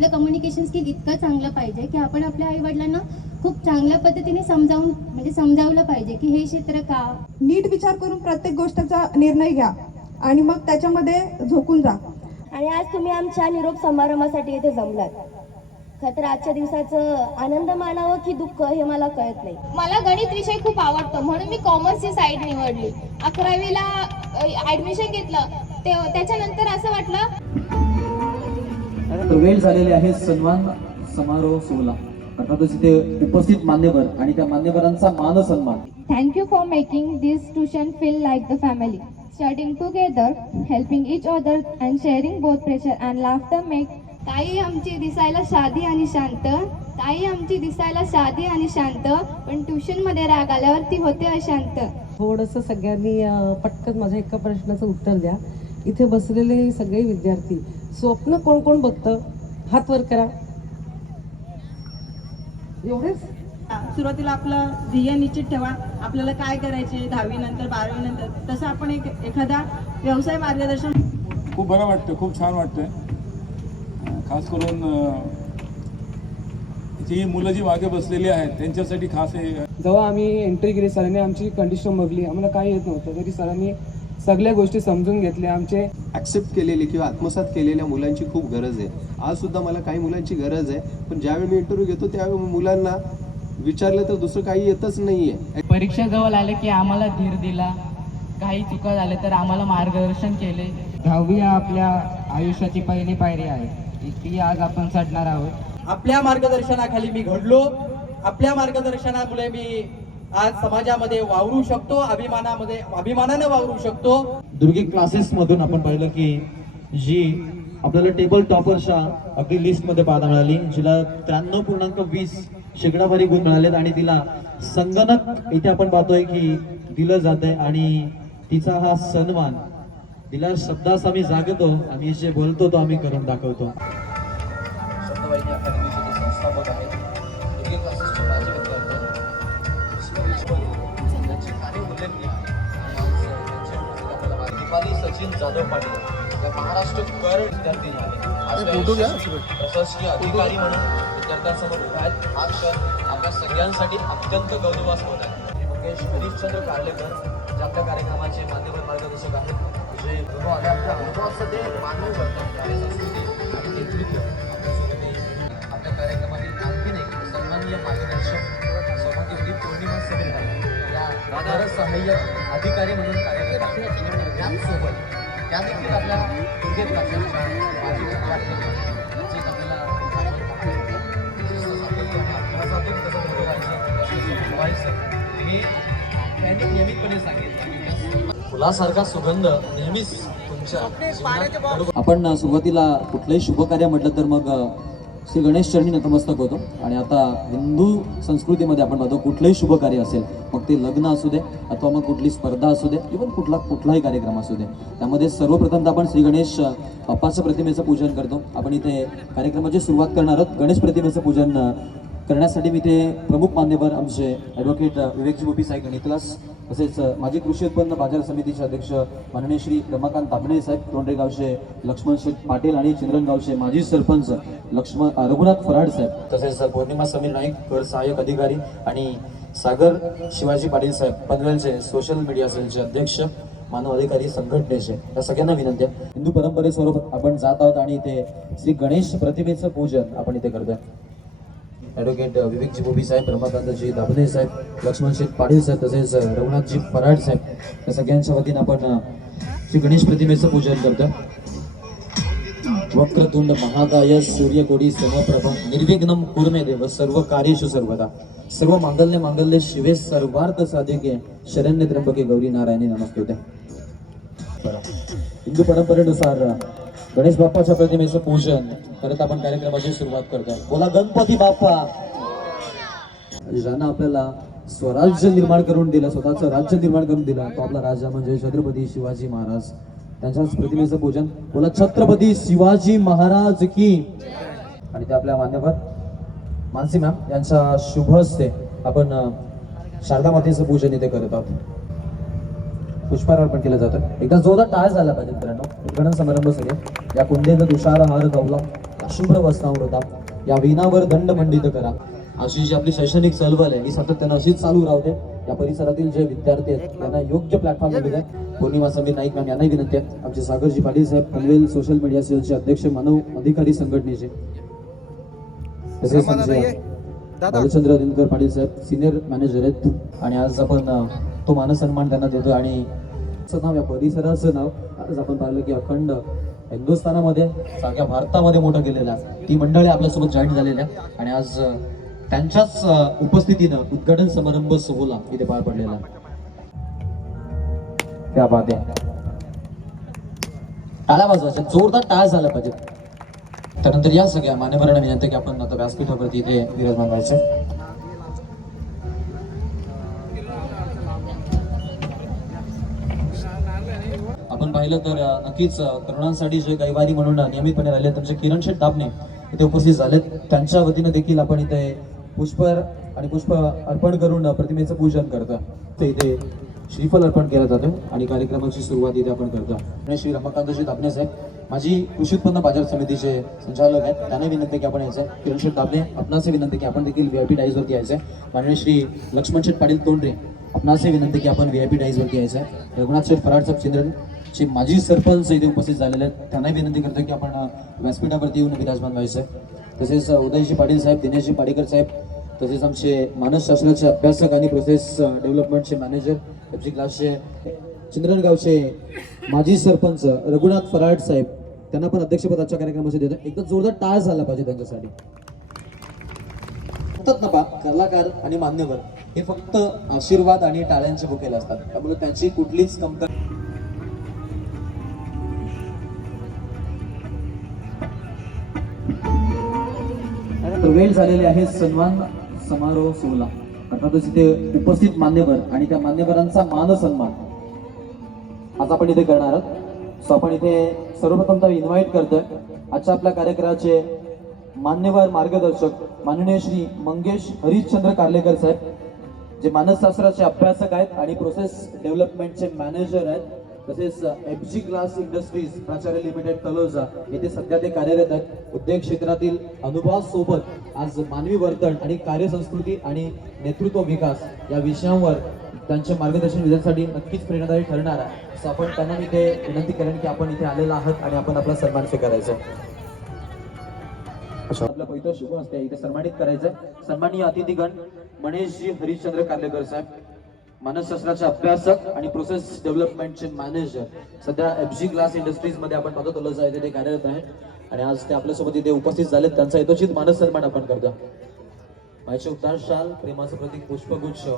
आपलं communication skill इतकं चांगलं पाहिजे की आपण आपल्या आईवडिलांना खूप चांगल्या पद्धतीने समजावलं पाहिजे की हे क्षेत्र का. नीट विचार करून प्रत्येक गोष्टीचा निर्णय घ्या आणि मग त्याच्यामध्ये झोकून जा. आणि आज तुम्ही आमच्या निरोप समारंभासाठी इथे जमलात. खरं तर आजच्या दिवसाचं आनंद मानावं की दुःख हे मला कळत नाही. मला गणित विषय खूप आवडतो म्हणून मी कॉमर्सची साईड निवडली. 11वीला ऍडमिशन घेतलं त्याच्यानंतर असं वाटलं. तर वेळ झालेली आहे सन्मान समारोह सोहळा. अर्थातच इथे उपस्थित मान्यवर आणि त्या मान्यवरांचा मान सन्मान. Thank you for making this tuition feel like the family. Studying together, helping each other and sharing both pressure and laughter make ताई आमची दिसायला साधी आणि शांत, ताई आमची दिसायला साधी आणि शांत, पण ट्युशनमध्ये राग आल्यावर ती होते अशांत. थोडंसं सगळ्यांनी पटकन माझ्या एका प्रश्नाचं उत्तर द्या. इथे बसलेले सगळे विद्यार्थी स्वप्न कोण कोण बघतं? हात वर करा. एवढेच. सुरुवातीला आपलं ध्येय निश्चित ठेवा. आपल्याला काय करायचे 10वी नंतर 12वी नंतर, तसं आपण एखादा व्यवसाय मार्गदर्शन. खूप बरं वाटतं, खूप छान वाटतंय. खास करून जी मुलं जी मागे बसलेली आहेत त्यांच्यासाठी खास आहे. जेव्हा आम्ही एंट्री केली सरांनी आमची कंडिशन बघली, आम्हाला काय येत नव्हतं तरी सरांनी सगळ्या गोष्टी समजून घेतल्या. आमचे ॲक्सेप्ट केलेली किंवा आत्मसात केलेल्या मुलांची खूप गरज आहे. आज सुद्धा मला काही मुलांची गरज आहे, पण ज्यावेळी मी इंटरव्ह्यू घेतो त्यावेळी मुलांना विचारलं तर दुसरं काही येतच नाही आहे. परीक्षा जवळ आले की आम्हाला धीर दिला, काही चुका झाल्या तर आम्हाला मार्गदर्शन केले. 10वी आपल्या आयुष्याची पहिली पायरी आहे, ती आज आपण चढणार आहोत. आपल्या मार्गदर्शनाखाली मी घडलो. आपल्या मार्गदर्शनामुळे मी आज समाजामध्ये वावरू शकतो, अभिमानाने वावरू शकतो. दुर्गी क्लासेस मधून आपण पाहिलं की जी आपल्याला टेबल टॉपरच्या अगदी लिस्ट मध्ये पाहायला मिळाली, जिला 93.20% भरी गुण मिळालेत आणि तिला संगणक इथे आपण पाहतोय की दिलं जात आहे. आणि तिचा हा सन्मान तिला शब्दास आम्ही जागतो, आम्ही जे बोलतो तो आम्ही करून दाखवतो. शब्दवाहिनी अकादमीचे ते संस्थापक आहेत, दुर्गी क्लासेसचे माजी विद्यार्थी, त्यांची कार्य उल्लेखनीय आहे. दीपाली सचिन जाधव पाटील या महाराष्ट्र कर विद्यार्थी झाले. प्रशासकीय अधिकारी म्हणून विद्यार्थ्यांसमोर उभे आहेत. हा क्षण आपल्या सगळ्यांसाठी अत्यंत गौरवास्पद आहे. मुकेश हरिश्चंद्र कार्लेकर जे आपल्या कार्यक्रमाचे मान्यवर मार्गदर्शक आहेत, जे आपल्या अनुभवाचं ते मान्य करतात. कार्यसंस्कृती आणि नेतृत्व आपल्या कार्यक्रमातील आणखीन एक सन्माननीय मार्गदर्शक सौभाग्यवती पौर्णिमा समीर या आधार सहाय्यक अधिकारी म्हणून कार्यरत आहेत. त्याचसोबत त्या देखील आपल्या दुर्गे क्लासेसच्या माजी विद्यार्थी जे आपल्याला हे नियमितपणे सांगितलं. फुलासारखा सुगंध नेहमीच तुमच्या. आपण सुरुवातीला कुठलंही शुभकार्य म्हटलं तर मग श्री गणेश चरणी नतमस्तक होतो. आणि आता हिंदू संस्कृतीमध्ये आपण पाहतो कुठलंही शुभ कार्य असेल, मग ते लग्न असू दे अथवा मग कुठली स्पर्धा असू दे, इव्हन कुठलाही कार्यक्रम असू दे, त्यामध्ये सर्वप्रथम आपण श्री गणेश बाप्पाचं प्रतिमेचं पूजन करतो. आपण इथे कार्यक्रमाची सुरुवात करणार आहोत. गणेश प्रतिमेचं पूजन करण्यासाठी मी इथे प्रमुख मान्यवर आमचे ॲडव्होकेट विवेकजी बोपी साहेब गणितलास, तसेच माजी कृषी उत्पन्न बाजार समितीचे अध्यक्ष माननीय श्री रमाकांत तापणे साहेब, तोंडरेगावचे लक्ष्मण शेठ पाटील आणि चिंद्रनगावचे माजी सरपंच रघुनाथ फराड साहेब, तसेच पौर्णिमा समीर नाईक कर सहाय्यक अधिकारी आणि सागर शिवाजी पाटील साहेब पनवेलचे सोशल मीडिया सेलचे अध्यक्ष, मानव अधिकारी संघटनेचे, या सगळ्यांना विनंती आहे. हिंदू परंपरेसोबत आपण जात आहोत आणि इथे श्री गणेश प्रतिमेचं पूजन आपण इथे करतोय. ॲडव्होकेट विवेकजी बोबी साहेब, रमाकांतजी दाभणे साहेब, लक्ष्मण शेठ पाटील साहेब, तसेच रघुनाथजी फराड साहेब, या सगळ्यांच्या वतीनं आपण श्री गणेश प्रतिमेचं पूजन करतोय. वक्रतुंड महाकाय सूर्यकोटी समप्रभ निर्विघ्नं कुरु मे देव सर्व कार्येषु सर्वदा सर्व मांगल्ये शिवे सर्वार्थ साधिके शरण्ये त्र्यंबके गौरी नारायणी नमस्तुते. हिंदू परंपरेनुसार गणेश बाप्पाच्या प्रतिमेचं पूजन करत आपण कार्यक्रमाची सुरुवात करतोय. बोला गणपती बाप्पा. ज्यांना आपल्याला स्वराज्य निर्माण करून दिलं, स्वतःचं राज्य निर्माण करून दिलं, तो आपला राजा म्हणजे छत्रपती शिवाजी महाराज, त्यांच्याच प्रतिमेचं पूजन. बोला छत्रपती शिवाजी महाराज की. आणि ते आपल्या मान्यवर मानसी मॅम यांच्या शुभ हस्ते आपण शारदा मातेचं पूजन इथे करत आहोत. पुष्पार्पण पण केलं जातं. एकदा जोरदार टाळ झाला पाहिजे मित्रांनो. उद्घाटन समारंभ सगळे या कुंडेंद्र तुषार हार गवला शुभ्र वस्त्रावृता या विनावर दंड मंडित करा. अशी जी आपली शैक्षणिक चळवळ आहे ही सातत्यानं अशीच चालू राहते. या परिसरातील जे विद्यार्थी आहेत त्यांना योग्य प्लॅटफॉर्म दिले आहे. पौर्णिमा समीर नाईक मॅम यांनाही विनंती आहे. आमचे सागरजी पाटील साहेब पनवेल सोशल मीडिया सेलचे अध्यक्ष मानव अधिकारी संघटनेचे, तसेच आमचे भालचंद्र दिनकर पाटील साहेब सिनियर मॅनेजर आहेत. आणि आज आपण तो मानसन्मान त्यांना देतो. आणि नाव या परिसराचं नाव आज आपण पाहिलं की अखंड हिंदुस्थानामध्ये सगळ्या भारतामध्ये मोठं केलेलं आहे. ती मंडळी आपल्यासोबत जॉईन झालेल्या आणि आज त्यांच्याच उपस्थितीनं उद्घाटन समारंभ सोहळा इथे पार पडलेला आहे. त्या बात आहे, टाळ्या वाजवायच्या, जोरदार टाळ्या झाल्या पाहिजे. त्यानंतर या सगळ्या मान्यवरांना विनंती की आपण आता व्यासपीठावरती इथे विराजमान व्हायचे. आपण पाहिलं तर नक्कीच तरुणांसाठी जे कैवारी म्हणून नियमितपणे राहिले त्यांचे किरण शेठ दाबणे इथे उपस्थित झालेत. त्यांच्या वतीनं देखील आपण इथे पुष्प अर्पण करून प्रतिमेचं पूजन करतो. ते इथे श्रीफल अर्पण केलं जातं आणि कार्यक्रमाची सुरुवात इथे आपण करतो. आणि श्री रमाकांतजी दाबणे साहेब माझी कृषी उत्पन्न बाजार समितीचे संचालक आहेत. त्यांना विनंती की आपण यायचं. किरण शेठ दाबणे आपणास विनंती की आपण देखील VIP डाईजवरती यायचं. माननीय श्री लक्ष्मण शेठ पाटील तोंडरे आपणास विनंती की आपण VIP डाईजवरती यायचं. रघुनाथ शेठ फराड साहेब चिंद्रन चे माजी सरपंच इथे उपस्थित झालेले आहेत. त्यांना विनंती करतो की आपण व्यासपीठावरती येऊन विराजमान व्हायचं. तसेच उदयजी पाटील साहेब, दिनेशजी पाडेकर साहेब, तसेच आमचे मानसशास्त्राचे अभ्यासक आणि प्रोसेस डेव्हलपमेंटचे मॅनेजर FG क्लासचे चिंद्रनगावचे माजी सरपंच रघुनाथ फराड साहेब, त्यांना पण अध्यक्षपद आजच्या कार्यक्रमाचे देतो. एकदा जोरदार टाळ झाला पाहिजे त्यांच्यासाठी. नपा कलाकार आणि मान्यवर हे फक्त आशीर्वाद आणि टाळ्यांचे भुकेले असतात, त्यामुळे त्यांची कुठलीच कमतरता वेळ झालेले आहे. सन्मान समारोह सोहळा अर्थातच इथे उपस्थित मान्यवर आणि त्या मान्यवरांचा मान सन्मान आज आपण इथे करणार आहोत. सो आपण इथे सर्वप्रथम इन्व्हाइट करतोय आजच्या आपल्या कार्यक्रमाचे मान्यवर मार्गदर्शक माननीय श्री मंगेश हरिश्चंद्र कार्लेकर साहेब, जे मानसशास्त्राचे अभ्यासक आहेत आणि प्रोसेस डेव्हलपमेंटचे मॅनेजर आहेत. तसेच FG क्लास इंडस्ट्रीज प्राचार्य लिमिटेड तलोजा येथे सध्या ते कार्यरत आहेत. उद्योग क्षेत्रातील अनुभवासोबत आज मानवी वर्तन आणि कार्यसंस्कृती आणि नेतृत्व विकास या विषयांवर त्यांचे मार्गदर्शन विद्यार्थ्यांसाठी नक्कीच प्रेरणादायी ठरणार आहे. सो आपण त्यांना इथे विनंती करेन की आपण इथे आलेला आहात आणि आपण आपला सन्मान स्वीकारायचा. आपलं पहिलं शुभ असते इथे सन्मानित करायचं. सन्माननीय अतिथीगण महेशजी हरिश्चंद्र कार्लेकर साहेब, मानसशास्त्राचे अभ्यासक आणि प्रोसेस डेव्हलपमेंटचे मॅनेजर, सध्या FG क्लास इंडस्ट्रीज मध्ये आपण पाहतो तलोजा येथे ते कार्यरत आहे आणि आज ते आपल्यासोबत इथे उपस्थित झालेत. त्यांचा यथोचित मानस सन्मान आपण करतो. माझे उद्धार शाल, प्रेमाचं प्रतीक पुष्पगुच्छ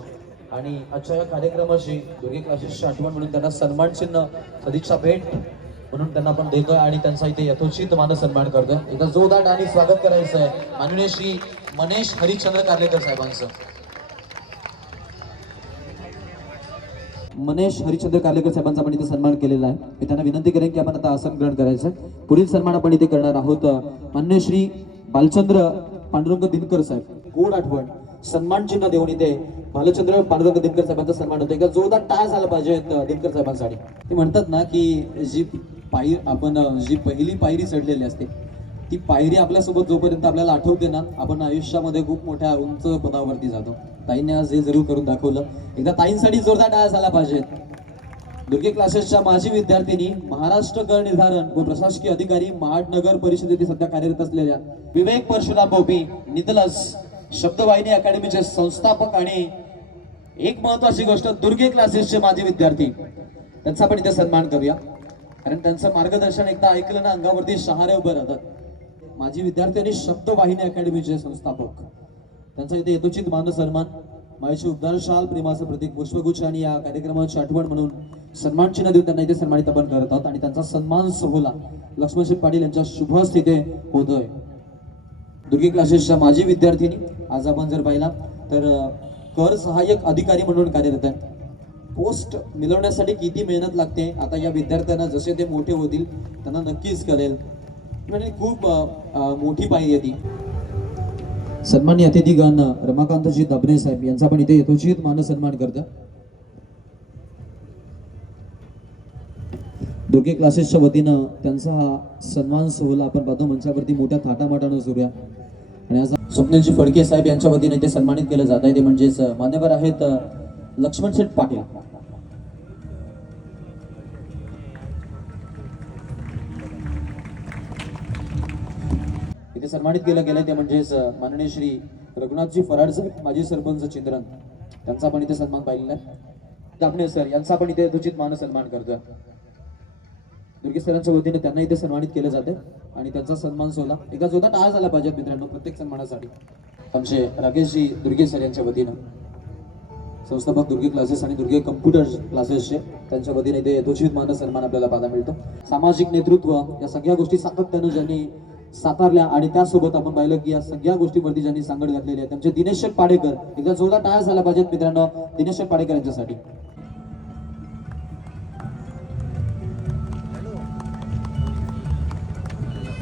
आणि आजच्या या कार्यक्रमाची दोघे क्लासेसची आठवण म्हणून त्यांना सन्मान चिन्ह सदिच्छा भेट म्हणून त्यांना आपण देतोय आणि त्यांचा इथे यथोचित मान सन्मान करतोय. एकदा जोरदार आणि स्वागत करायचं आहे माननीय श्री महेश हरिश्चंद्र कार्लेकर साहेबांचं. महेश हरिश्चंद्र कार्लेकर साहेबांचा आपण इथे सन्मान केलेला आहे. मी त्यांना विनंती करेन की आपण आता आसन ग्रहण करायचं. पुढील सन्मान आपण इथे करणार आहोत माननीय श्री भालचंद्र पांडुरंग दिनकर साहेब. गोड आठवण सन्मान चिन्ह देऊन इथे भालचंद्र पांडुरंग दिनकर साहेबांचा सन्मान होतो. एकदा जोरदार टाळ झाला पाहिजे दिनकर साहेबांसाठी. ते म्हणतात ना की जी पहिली पायरी चढलेली असते ती पायरी आपल्यासोबत जोपर्यंत आपल्याला आठवते ना, आपण आयुष्यामध्ये खूप मोठ्या उंच पदावरती जातो. ताईंनी आज हे जरूर करून दाखवलं. एकदा ताईंसाठी जोरदार टाळ्या झाला पाहिजे. दुर्गे क्लासेसच्या माजी विद्यार्थिनी, महाराष्ट्र कर निर्धारण व प्रशासकीय अधिकारी, महाड नगर परिषदेत सध्या कार्यरत असलेल्या विवेक परशुराम बोपी, नितलस शब्दवाहिनी अकॅडमीचे संस्थापक आणि एक महत्वाची गोष्ट दुर्गे क्लासेसचे माजी विद्यार्थी, त्यांचा पण इथे सन्मान करूया. कारण त्यांचं मार्गदर्शन एकदा ऐकलं ना अंगावरती शहारे उभे राहतात. माजी विद्यार्थी आणि शब्दवाहिनी अकॅडमीचे संस्थापक, त्यांचा इथे यथोचित मान सन्मान. माझी उद्धार शाल, प्रेमाचं प्रतीक पुष्पगुच्छ आणि या कार्यक्रमाची आठवण म्हणून सन्मान चिन्ह देऊन त्यांना इथे सन्मानित आपण करत आहोत आणि त्यांचा सन्मान सोहळा लक्ष्मणसिंह पाटील यांच्या शुभ हस्ते होतोय. दुर्गे क्लासेसच्या माजी विद्यार्थिनी आज आपण जर पाहिला तर कर सहाय्यक अधिकारी म्हणून कार्यरत आहे. पोस्ट मिळवण्यासाठी किती मेहनत लागते आता या विद्यार्थ्यांना जसे ते मोठे होतील त्यांना नक्कीच कळेल. म्हणजे खूप मोठी पायरी आहे ती. सन्माननीय अतिथीगण रमाकांतजी दाबणे साहेब यांचा पण इथे यथोचित मान सन्मान करतात. दुर्गे क्लासेसच्या वतीनं त्यांचा हा सन्मान सोहळा आपण पाहतो मंचावरती मोठ्या थाटामाटानं सुरूया. आणि आज स्वप्नीलजी फडके साहेब यांच्या वतीने ते सन्मानित केलं जात आहे. ते म्हणजेच मान्यवर आहेत लक्ष्मण शेठ पाटील. इथे सन्मानित केलं गेलं ते म्हणजेच माननीय श्री रघुनाथजी फराड साहेब माजी सरपंच चिंद्रन, त्यांचा पण इथे सन्मान पाहिलेला आहे. दामणे सर यांचा पण इथे यथोचित मान सन्मान करतोय. दुर्गे सरांच्या वतीने त्यांना इथे सन्मानित केलं जाते आणि त्यांचा सन्मान सोहळा एका जोरदार टाळ्या झाला पाहिजे मित्रांनो प्रत्येक सन्मानासाठी. आमचे राकेशजी दुर्गे सर यांच्या वतीनं, संस्थापक दुर्गे क्लासेस आणि दुर्गे कम्प्युटर क्लासेसचे, त्यांच्या वतीने इथे यथोचित मान सन्मान आपल्याला पाहायला मिळतो. सामाजिक नेतृत्व या सगळ्या गोष्टी सातत्यानं ज्यांनी साकारल्या आणि त्यासोबत आपण पाहिलं की या सगळ्या गोष्टीवरती ज्यांनी सांगड घातलेली आहे त्यांचे दिनेश शेठ पाडेकर, एकदा जोरदार टाळ्या झाला पाहिजेत मित्रांनो दिनेश शेठ पाडेकर यांच्यासाठी.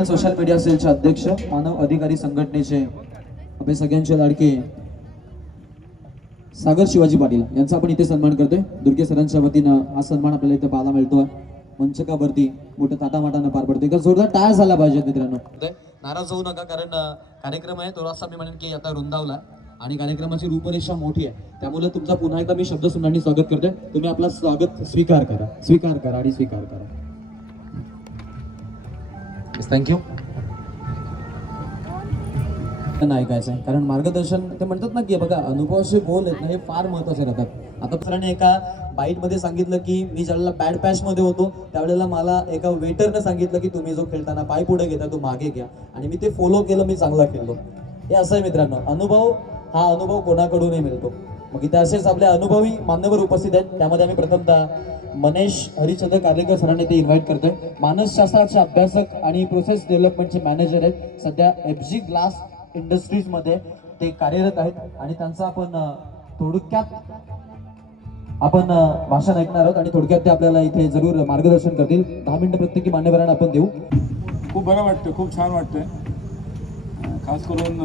सोशल मीडिया सेलचे अध्यक्ष, मानव अधिकारी संघटनेचे आपले सगळ्यांचे लाडके सागर शिवाजी पाटील यांचा आपण इथे सन्मान करतोय. दुर्गे सरांच्या वतीनं हा सन्मान आपल्याला इथे पाहायला मिळतोय. मंचकावरती मोठ्या ताटामाटानं पार पडतोय. का जोरदार टाळ्या झाला पाहिजेत मित्रांनो. नाराज होऊ नका, कारण कार्यक्रम आहे थोडासा मी म्हणेन की आता रुंदावला आणि कार्यक्रमाची रूपरेषा मोठी आहे, त्यामुळे तुमचा पुन्हा एकदा मी शब्द सुनांनी स्वागत करतोय. तुम्ही आपला स्वागत स्वीकार करा आणि स्वीकार करा. थँक्यू. ऐकायचं आहे कारण मार्गदर्शन ते म्हणतात ना की बघा अनुभवाचे बोल आहेत ना हे फार महत्वाचे राहतात. आता सरांनी एका बाईटमध्ये सांगितलं की मी ज्यावेळेला बॅड पॅच मध्ये होतो त्यावेळेला मला एका वेटरनं सांगितलं की तुम्ही जो खेळताना पाय पुढे घेता तो मागे घ्या, आणि मी ते फॉलो केलं, मी चांगला खेळलो. हे असं आहे मित्रांनो, हा अनुभव कोणाकडूनही मिळतो. मग इथे असेच आपले अनुभवी मान्यवर उपस्थित आहेत. त्यामध्ये आम्ही प्रथमतः मनेश हरिचंद्र कार्लेकर सरांनी ते इन्व्हाइट करतोय. मानसशास्त्राचे अभ्यासक आणि प्रोसेस डेव्हलपमेंटचे मॅनेजर आहेत. सध्या FG ग्लास इंडस्ट्रीज मध्ये ते कार्यरत आहेत आणि त्यांचं आपण थोडक्यात भाषण ऐकणार आहोत आणि थोडक्यात ते आपल्याला इथे जरूर मार्गदर्शन करतील. 10 मिनिटं प्रत्येकी मान्यवरांना आपण देऊ. खूप बरं वाटतं, खूप छान वाटतंय. खास करून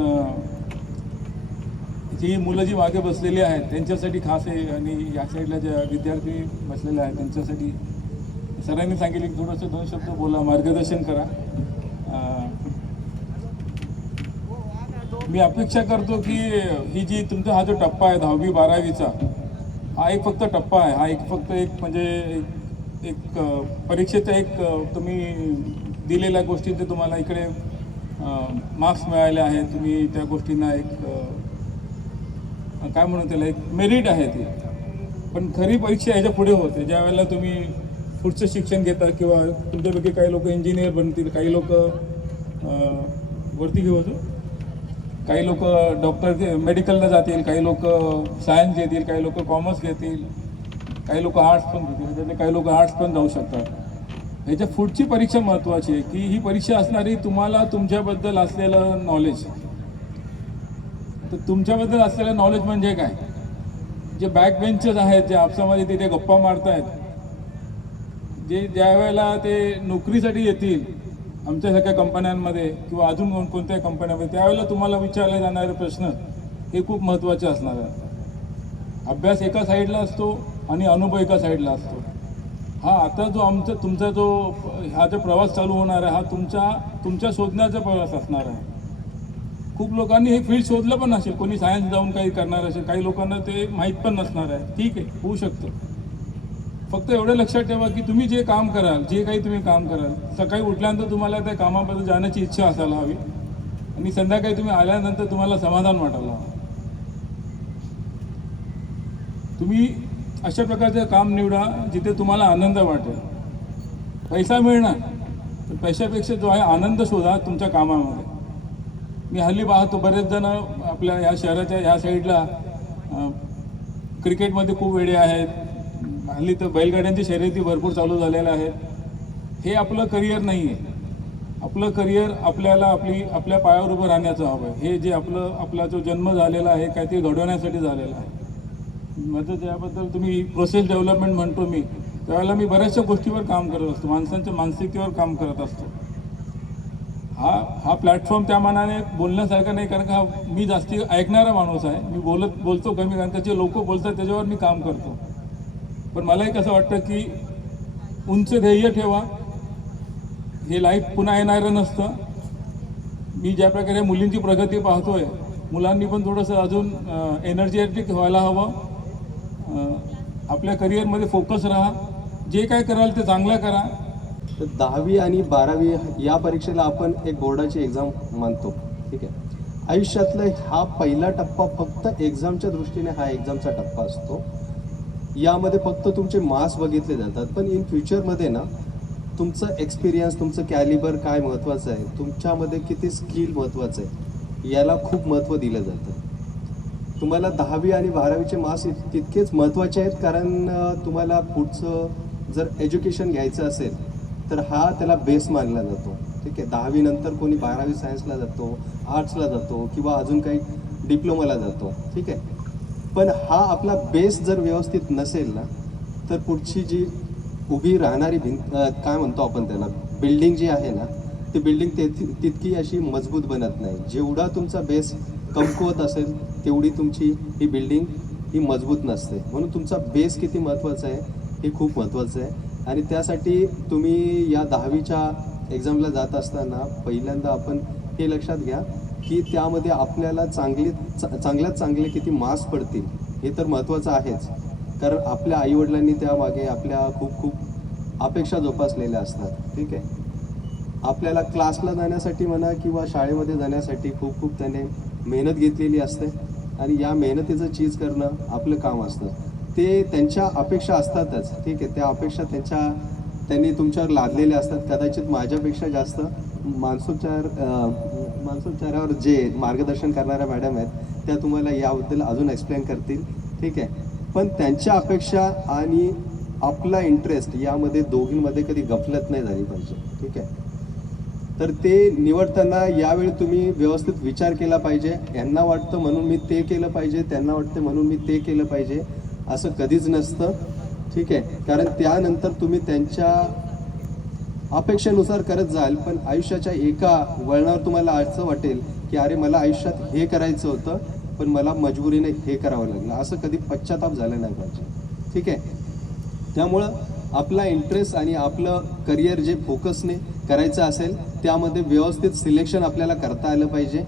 जी मुलं जी मागे बसलेली आहेत त्यांच्यासाठी खास आहे, आणि या साईडला ज्या विद्यार्थी बसलेले आहेत त्यांच्यासाठी सरांनी सांगितले की थोडंसं 2 शब्द बोला, मार्गदर्शन करा. मी अपेक्षा करतो की ही जी तुमचा हा जो टप्पा आहे 10वी 12वीचा, हा एक फक्त टप्पा आहे. हा फक्त एक म्हणजे एक परीक्षेचा एक तुम्ही दिलेल्या गोष्टींचे तुम्हाला इकडे मार्क्स मिळाले आहेत. तुम्ही त्या गोष्टींना एक काय म्हणून त्याला एक मेरिट आहे ते. पण खरी परीक्षा ह्याच्या पुढे होते, ज्या वेळेला तुम्ही पुढचं शिक्षण घेता किंवा तुमच्यापैकी काही लोक इंजिनियर बनतील, काही लोक वरती घेऊ, काही लोक डॉक्टर मेडिकलला जातील, काही लोक सायन्स घेतील, काही लोक कॉमर्स घेतील, काही लोक आर्ट्स पण घेतील, त्यातले काही लोक आर्ट्स पण जाऊ शकतात. ह्याच्या पुढची परीक्षा महत्त्वाची आहे की ही परीक्षा असणारी तुम्हाला तुमच्याबद्दल असलेलं नॉलेज. तर तुमच्याबद्दल असलेलं नॉलेज म्हणजे काय, जे बॅक बेंचर्स आहेत, जे आपसामध्ये तिथे गप्पा मारतायत, जे ज्या वेळेला ते नोकरीसाठी येतील आमच्यासारख्या कंपन्यांमध्ये किंवा अजून कोणत्या कंपन्यांमध्ये, त्यावेळेला तुम्हाला विचारले जाणारे प्रश्न हे खूप महत्त्वाचे असणार आहेत. अभ्यास एका साईडला असतो आणि अनुभव एका साईडला असतो. हा आता जो तुमचा जो हा जो प्रवास चालू होणार आहे, हा तुमच्या शोधण्याचा प्रवास असणार आहे. खूप लोकांनी हे फील्ड शोधलं पण असेल, कोणी सायन्स जाऊन काही करणार असेल, काही लोकांना ते माहीत पण नसणार आहे. ठीक आहे, होऊ शकतं. फक्त एवढं लक्षात ठेवा की तुम्ही जे काम कराल, जे काही तुम्ही काम कराल, सकाळी उठल्यानंतर तुम्हाला त्या कामाबद्दल जाण्याची इच्छा असायला हवी आणि संध्याकाळी तुम्ही आल्यानंतर तुम्हाला समाधान वाटायला हवं. तुम्ही अशा प्रकारचं काम निवडा जिथे तुम्हाला आनंद वाटेल. पैसा मिळणार, तर पैशापेक्षा जो आहे आनंद शोधा तुमच्या कामामध्ये. मी हल्ली पाहतो बरेच जण आपल्या या शहराच्या या साईडला क्रिकेटमध्ये खूप वेडे आहेत. हल्ली तर बैलगाड्यांची शर्यती भरपूर चालू झालेल्या आहेत. हे आपलं करिअर नाही आहे. आपलं करिअर आपल्याला आपल्या पायावर उभं राहण्याचं हवं आहे. हे जे आपला जो जन्म झालेला आहे काहीतरी घडवण्यासाठी झालेला आहे. म्हणजे त्याबद्दल तुम्ही प्रोसेस डेव्हलपमेंट म्हणतो मी, त्यावेळेला मी बऱ्याचशा गोष्टीवर काम करत असतो, माणसांच्या मानसिकतेवर काम करत असतो. हा प्लॅटफॉर्म त्या मानाने बोलण्यासारखा नाही, कारण का मी जास्ती ऐकणारा माणूस आहे. मी बोलतो कमी, कारण त्याचे लोक बोलतात त्याच्यावर मी काम करतो. पण मला एक असं वाटतं की उंच ध्येय ठेवा. हे लाईफ पुन्हा येणारं नसतं. मी ज्या प्रकारे मुलींची प्रगती पाहतोय, मुलांनी पण थोडंसं अजून एनर्जेटिक व्हायला हवं. आपल्या करिअरमध्ये फोकस राहा. जे काय कराल ते चांगलं करा. तर 10वी आणि 12वी या परीक्षेला आपण एक बोर्डाची एक्झाम मानतो. ठीक आहे. आयुष्यातला हा पहिला टप्पा फक्त एक्झामच्या दृष्टीने हा एक्झामचा टप्पा असतो. यामध्ये फक्त तुमचे मार्क्स बघितले जातात, पण इन फ्युचरमध्ये ना तुमचं एक्सपिरियन्स, तुमचं कॅलिबर काय महत्त्वाचं आहे, तुमच्यामध्ये किती स्किल महत्त्वाचं आहे, याला खूप महत्त्व दिलं जातं. तुम्हाला 10वी आणि 12वीचे मार्क्स तितकेच महत्त्वाचे आहेत, कारण तुम्हाला पुढचं जर एज्युकेशन घ्यायचं असेल तर हा त्याला बेस मानला जातो. ठीक आहे. 10वी नंतर कोणी 12वी सायन्सला जातो, आर्ट्सला जातो किंवा अजून काही डिप्लोमाला जातो. ठीक आहे. पण हा आपला बेस जर व्यवस्थित नसेल ना तर पुढची जी उभी राहणारी भिंत काय म्हणतो आपण त्याला, बिल्डिंग जी आहे ना, ती बिल्डिंग तितकी अशी मजबूत बनत नाही. जेवढा तुमचा बेस कमकुवत असेल तेवढी तुमची ही बिल्डिंग ही मजबूत नसते. म्हणून तुमचा बेस किती महत्त्वाचा आहे हे खूप महत्त्वाचं आहे. आणि त्यासाठी तुम्ही या 10वीच्या एक्झामला जात असताना पहिल्यांदा आपण हे लक्षात घ्या की त्यामध्ये आपल्याला चांगल्यात चांगले किती मार्क्स पडतील हे तर महत्त्वाचं आहेच, कारण आपल्या आईवडिलांनी त्यामागे आपल्या खूप अपेक्षा जोपासलेल्या असतात. ठीक आहे. आपल्याला क्लासला जाण्यासाठी म्हणा किंवा शाळेमध्ये जाण्यासाठी खूप त्याने मेहनत घेतलेली असते आणि या मेहनतीचं चीज करणं आपलं काम असतं. ते त्यांच्या अपेक्षा असतातच. ठीक आहे. त्या अपेक्षा त्यांनी तुमच्यावर लादलेल्या असतात. कदाचित माझ्यापेक्षा जास्त मानसोपचारावर जे मार्गदर्शन करणाऱ्या मॅडम आहेत त्या तुम्हाला याबद्दल अजून एक्सप्लेन करतील. ठीक आहे. पण त्यांच्या अपेक्षा आणि आपला इंटरेस्ट यामध्ये दोघींमध्ये कधी गफलत नाही झाली पाहिजे. ठीक आहे. तर ते निवडताना यावेळी तुम्ही व्यवस्थित विचार केला पाहिजे. यांना वाटतं म्हणून मी ते केलं पाहिजे, त्यांना वाटतं म्हणून मी ते केलं पाहिजे, असं कधीच नसतं. ठीक आहे. कारण त्यानंतर तुम्ही त्यांच्या अपेक्षेनुसार करत जाल, पण आयुष्याच्या एका वळणावर तुम्हाला असं वाटेल की अरे मला आयुष्यात हे करायचं होतं पण मला मजबुरीने हे करावं लागलं. असं कधी पश्चाताप झाला नाही पाहिजे. ठीक आहे. त्यामुळं आपला इंटरेस्ट आणि आपलं करिअर जे फोकसने करायचं असेल त्यामध्ये व्यवस्थित सिलेक्शन आपल्याला करता आलं पाहिजे.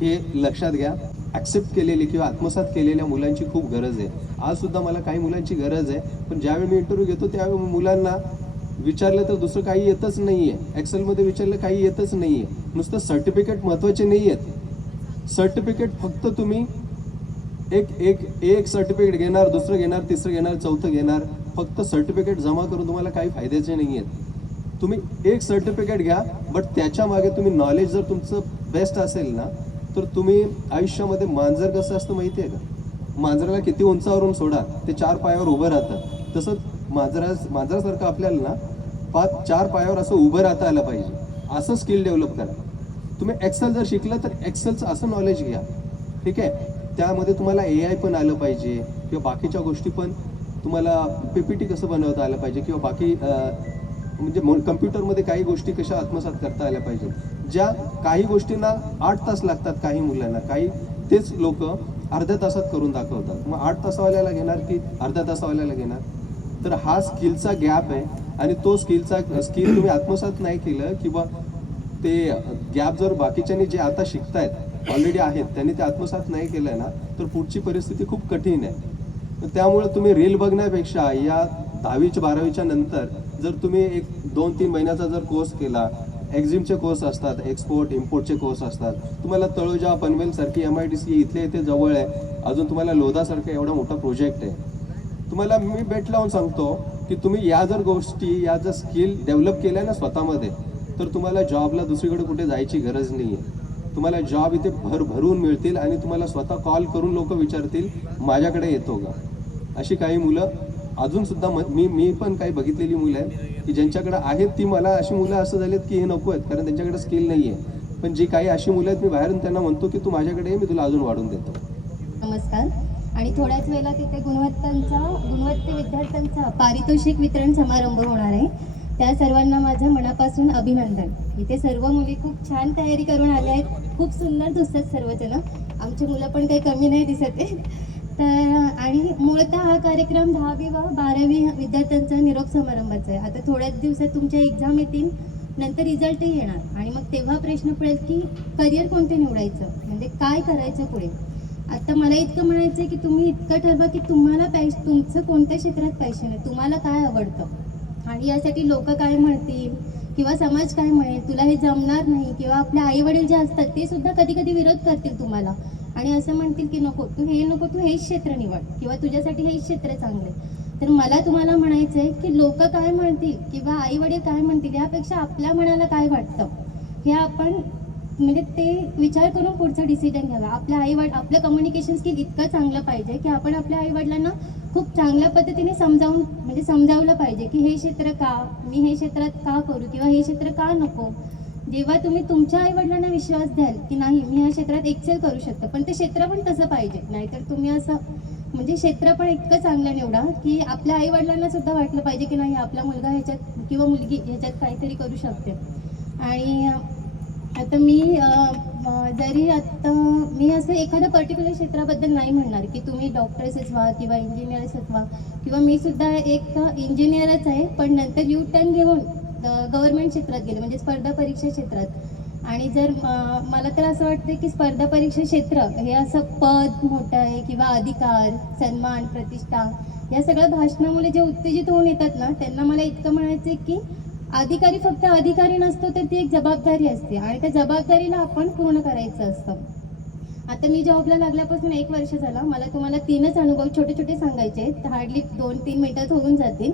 हे लक्षात घ्या. ॲक्सेप्ट केलेली किंवा आत्मसात केलेल्या मुलांची खूप गरज आहे. आजसुद्धा मला काही मुलांची गरज आहे, पण ज्यावेळी मी इंटरव्ह्यू घेतो त्यावेळी मुलांना विचारलं तर दुसरं काही येतच नाही आहे. एक्सेलमध्ये विचारलं काही येतच नाही आहे. नुसतं सर्टिफिकेट महत्त्वाचे नाही आहेत. सर्टिफिकेट फक्त तुम्ही एक सर्टिफिकेट घेणार, दुसरं घेणार, तिसरं घेणार, चौथं घेणार. फक्त सर्टिफिकेट जमा करून तुम्हाला काही फायद्याचे नाही आहेत. तुम्ही एक सर्टिफिकेट घ्या, बट त्याच्या मागे तुम्ही नॉलेज जर तुमचं बेस्ट असेल ना तर तुम्ही आयुष्यामध्ये मांजर कसं असतं माहिती आहे का? मांजराला किती उंचावरून सोडा ते 4 पायावर उभं राहतं. तसंच मांजरासारखं आपल्याला ना 4 पायावर असं उभं राहता आलं पाहिजे. असं स्किल डेव्हलप करा. तुम्ही एक्सेल जर शिकलं तर एक्सेलचं असं नॉलेज घ्या. ठीक आहे. त्यामध्ये तुम्हाला AI पण आलं पाहिजे किंवा बाकीच्या गोष्टी पण तुम्हाला PPT कसं बनवता आलं पाहिजे किंवा बाकी म्हणजे कम्प्युटरमध्ये काही गोष्टी कशा आत्मसात करता आल्या पाहिजेत. ज्या काही गोष्टींना 8 तास लागतात काही मुलांना, काही तेच लोक अर्ध्या तासात करून दाखवतात. मग 8 तासावाल्याला घेणार की अर्ध्या तासावाल्याला घेणार? तर हा स्किलचा गॅप आहे आणि तो स्किल तुम्ही आत्मसात नाही केलं किंवा ते गॅप जर बाकीच्यांनी जे आता शिकतायत ऑलरेडी आहेत त्यांनी ते आत्मसात नाही केलं ना तर पुढची परिस्थिती खूप कठीण आहे. त्यामुळे तुम्ही रील बघण्यापेक्षा या 10वी 12वीच्या नंतर जर तुम्ही एक 2-3 महिन्याचा जर कोर्स केला, एक्झिमचे कोर्स असतात, एक्सपोर्ट इम्पोर्टचे कोर्स असतात. तुम्हाला तळोजा पनवेलसारखी MIDC इथे जवळ आहे. अजून तुम्हाला लोधासारखा एवढा मोठा प्रोजेक्ट आहे. तुम्हाला मी बेट लावून सांगतो की तुम्ही या जर गोष्टी या जर स्किल डेव्हलप केल्या ना स्वतःमध्ये तर तुम्हाला जॉबला दुसरीकडे कुठे जायची गरज नाही आहे. तुम्हाला जॉब इथे भरभरून मिळतील आणि तुम्हाला स्वतः कॉल करून लोक विचारतील माझ्याकडे येतो का. अशी काही मुलं अजूनसुद्धा मी पण काही बघितलेली मुलं आहेत की ज्यांच्याकडे आहेत ती मला अशी मुलं असं झालेत की हे नको आहेत कारण त्यांच्याकडे स्किल नाही आहे. पण जी काही अशी मुलं आहेत मी बाहेरून त्यांना म्हणतो की तू माझ्याकडे ये, मी तुला अजून वाढून देतो. नमस्कार. आणि थोड्याच वेळेला तिथे गुणवत्ते विद्यार्थ्यांचा पारितोषिक वितरण समारंभ होणार आहे. त्या सर्वांना माझ्या मनापासून अभिनंदन. इथे सर्व मुली खूप छान तयारी करून आल्या आहेत. खूप सुंदर दिसतात सर्वजण. आमची मुलं पण काही कमी नाही दिसत आहे. तर आणि मूळतः हा कार्यक्रम 10वी व 12वी विद्यार्थ्यांचा निरोप समारंभाचा आहे. आता थोड्याच दिवसात तुमच्या एक्झाम येतील, नंतर रिझल्टही येणार आणि मग तेव्हा प्रश्न पडेल की करिअर कोणते निवडायचं, म्हणजे काय करायचं पुढे. आता मला इतकं म्हणायचं आहे की तुम्ही इतकं ठरवा की तुम्हाला तुमचं कोणत्या क्षेत्रात पॅशन आहे, तुम्हाला काय आवडतं. आणि यासाठी लोक काय म्हणतील किंवा समाज काय म्हणेल, तुला हे जमणार नाही, किंवा आपले आई वडील जे असतात ते सुद्धा कधी कधी विरोध करतील तुम्हाला आणि असं म्हणतील की नको तू हेच क्षेत्र निवड किंवा तुझ्यासाठी हेच क्षेत्र चांगले. तर मला तुम्हाला म्हणायचं आहे की लोक काय म्हणतील किंवा आई वडील काय म्हणतील यापेक्षा आपल्या मनाला काय वाटतं हे आपण म्हणजे ते विचार करून पुढचं डिसिजन घ्यावा. आपलं कम्युनिकेशन स्किल इतकं चांगलं पाहिजे की आपण आपल्या आईवडिलांना खूप चांगल्या पद्धतीने समजावलं पाहिजे की हे क्षेत्र का, मी हे क्षेत्रात का करू किंवा हे क्षेत्र का नको. जेव्हा तुम्ही तुमच्या आईवडिलांना विश्वास द्याल की नाही मी ह्या क्षेत्रात एक्सेल करू शकतो, पण ते क्षेत्र पण तसं पाहिजे, नाहीतर तुम्ही असं म्हणजे क्षेत्र पण इतकं चांगलं निवडा की आपल्या आईवडिलांना सुद्धा वाटलं पाहिजे की नाही आपला मुलगा ह्याच्यात किंवा मुलगी ह्याच्यात काहीतरी करू शकते. आणि आता मी असं एखाद्या पर्टिक्युलर क्षेत्राबद्दल नाही म्हणणार की तुम्ही डॉक्टर्सच व्हा किंवा इंजिनियर्सच व्हा, किंवा मी सुद्धा एक इंजिनियरच आहे पण नंतर U-turn घेऊन गव्हर्नमेंट क्षेत्रात गेले, म्हणजे स्पर्धा परीक्षा क्षेत्रात. आणि जर मला तर असं वाटतं की स्पर्धा परीक्षा क्षेत्र हे असं पद मोठं आहे किंवा अधिकार, सन्मान, प्रतिष्ठा या सगळ्या भाषणामुळे जे उत्तेजित होऊन येतात ना, त्यांना मला इतकं म्हणायचं आहे की अधिकारी फक्त अधिकारी नसतो तर ती एक जबाबदारी असते आणि त्या जबाबदारीला आपण पूर्ण करायचं असतं. आता मी जॉबला लागल्यापासून 1 वर्ष झाला. मला तुम्हाला 3च अनुभव छोटे छोटे सांगायचे आहेत, हार्डली 2-3 मिनिटात होऊन जातील.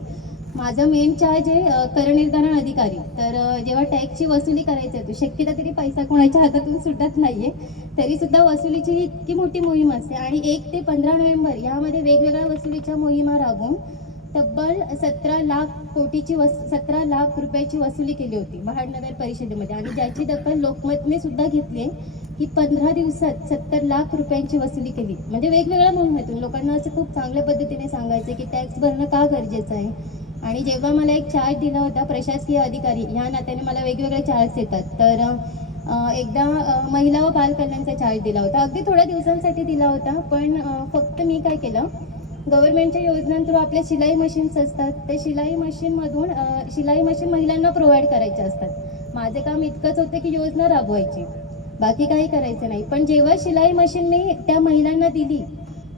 माझा मेन चार्ज आहे करनिर्धारण अधिकारी. तर जेव्हा टॅक्सची वसुली करायची आहे, शक्यता तरी पैसा कोणाच्या हातातून सुटत नाहीये, तरी सुद्धा वसुलीची ही इतकी मोठी मोहीम असते आणि 1 ते 15 नोव्हेंबर यामध्ये वेगवेगळ्या वसुलीच्या मोहिमा राबवून तब्बल 17 लाख रुपयाची वसुली केली होती महाड नगर परिषदेमध्ये. आणि ज्याची दखल लोकमतने सुद्धा घेतली आहे की 15 दिवसात 70 लाख रुपयांची वसुली केली. म्हणजे वेगवेगळ्या मोहिमेतून लोकांना असं खूप चांगल्या पद्धतीने सांगायचं की टॅक्स भरणं का गरजेचं आहे. आणि जेव्हा मला एक चार्ज दिला होता, प्रशासकीय अधिकारी ह्या नात्याने मला वेगवेगळे चार्ज देतात, तर एकदा महिला व बालकल्याणचा चार्ज दिला होता. अगदी थोड्या दिवसांसाठी दिला होता, पण फक्त मी काय केलं, गव्हर्नमेंटच्या योजनांतून आपल्या शिलाई मशीन्स असतात, त्या शिलाई मशीन महिलांना प्रोव्हाइड करायच्या असतात. माझे काम इतकंच होतं की योजना राबवायची, बाकी काही करायचं नाही. पण जेव्हा शिलाई मशीन मी त्या महिलांना दिली,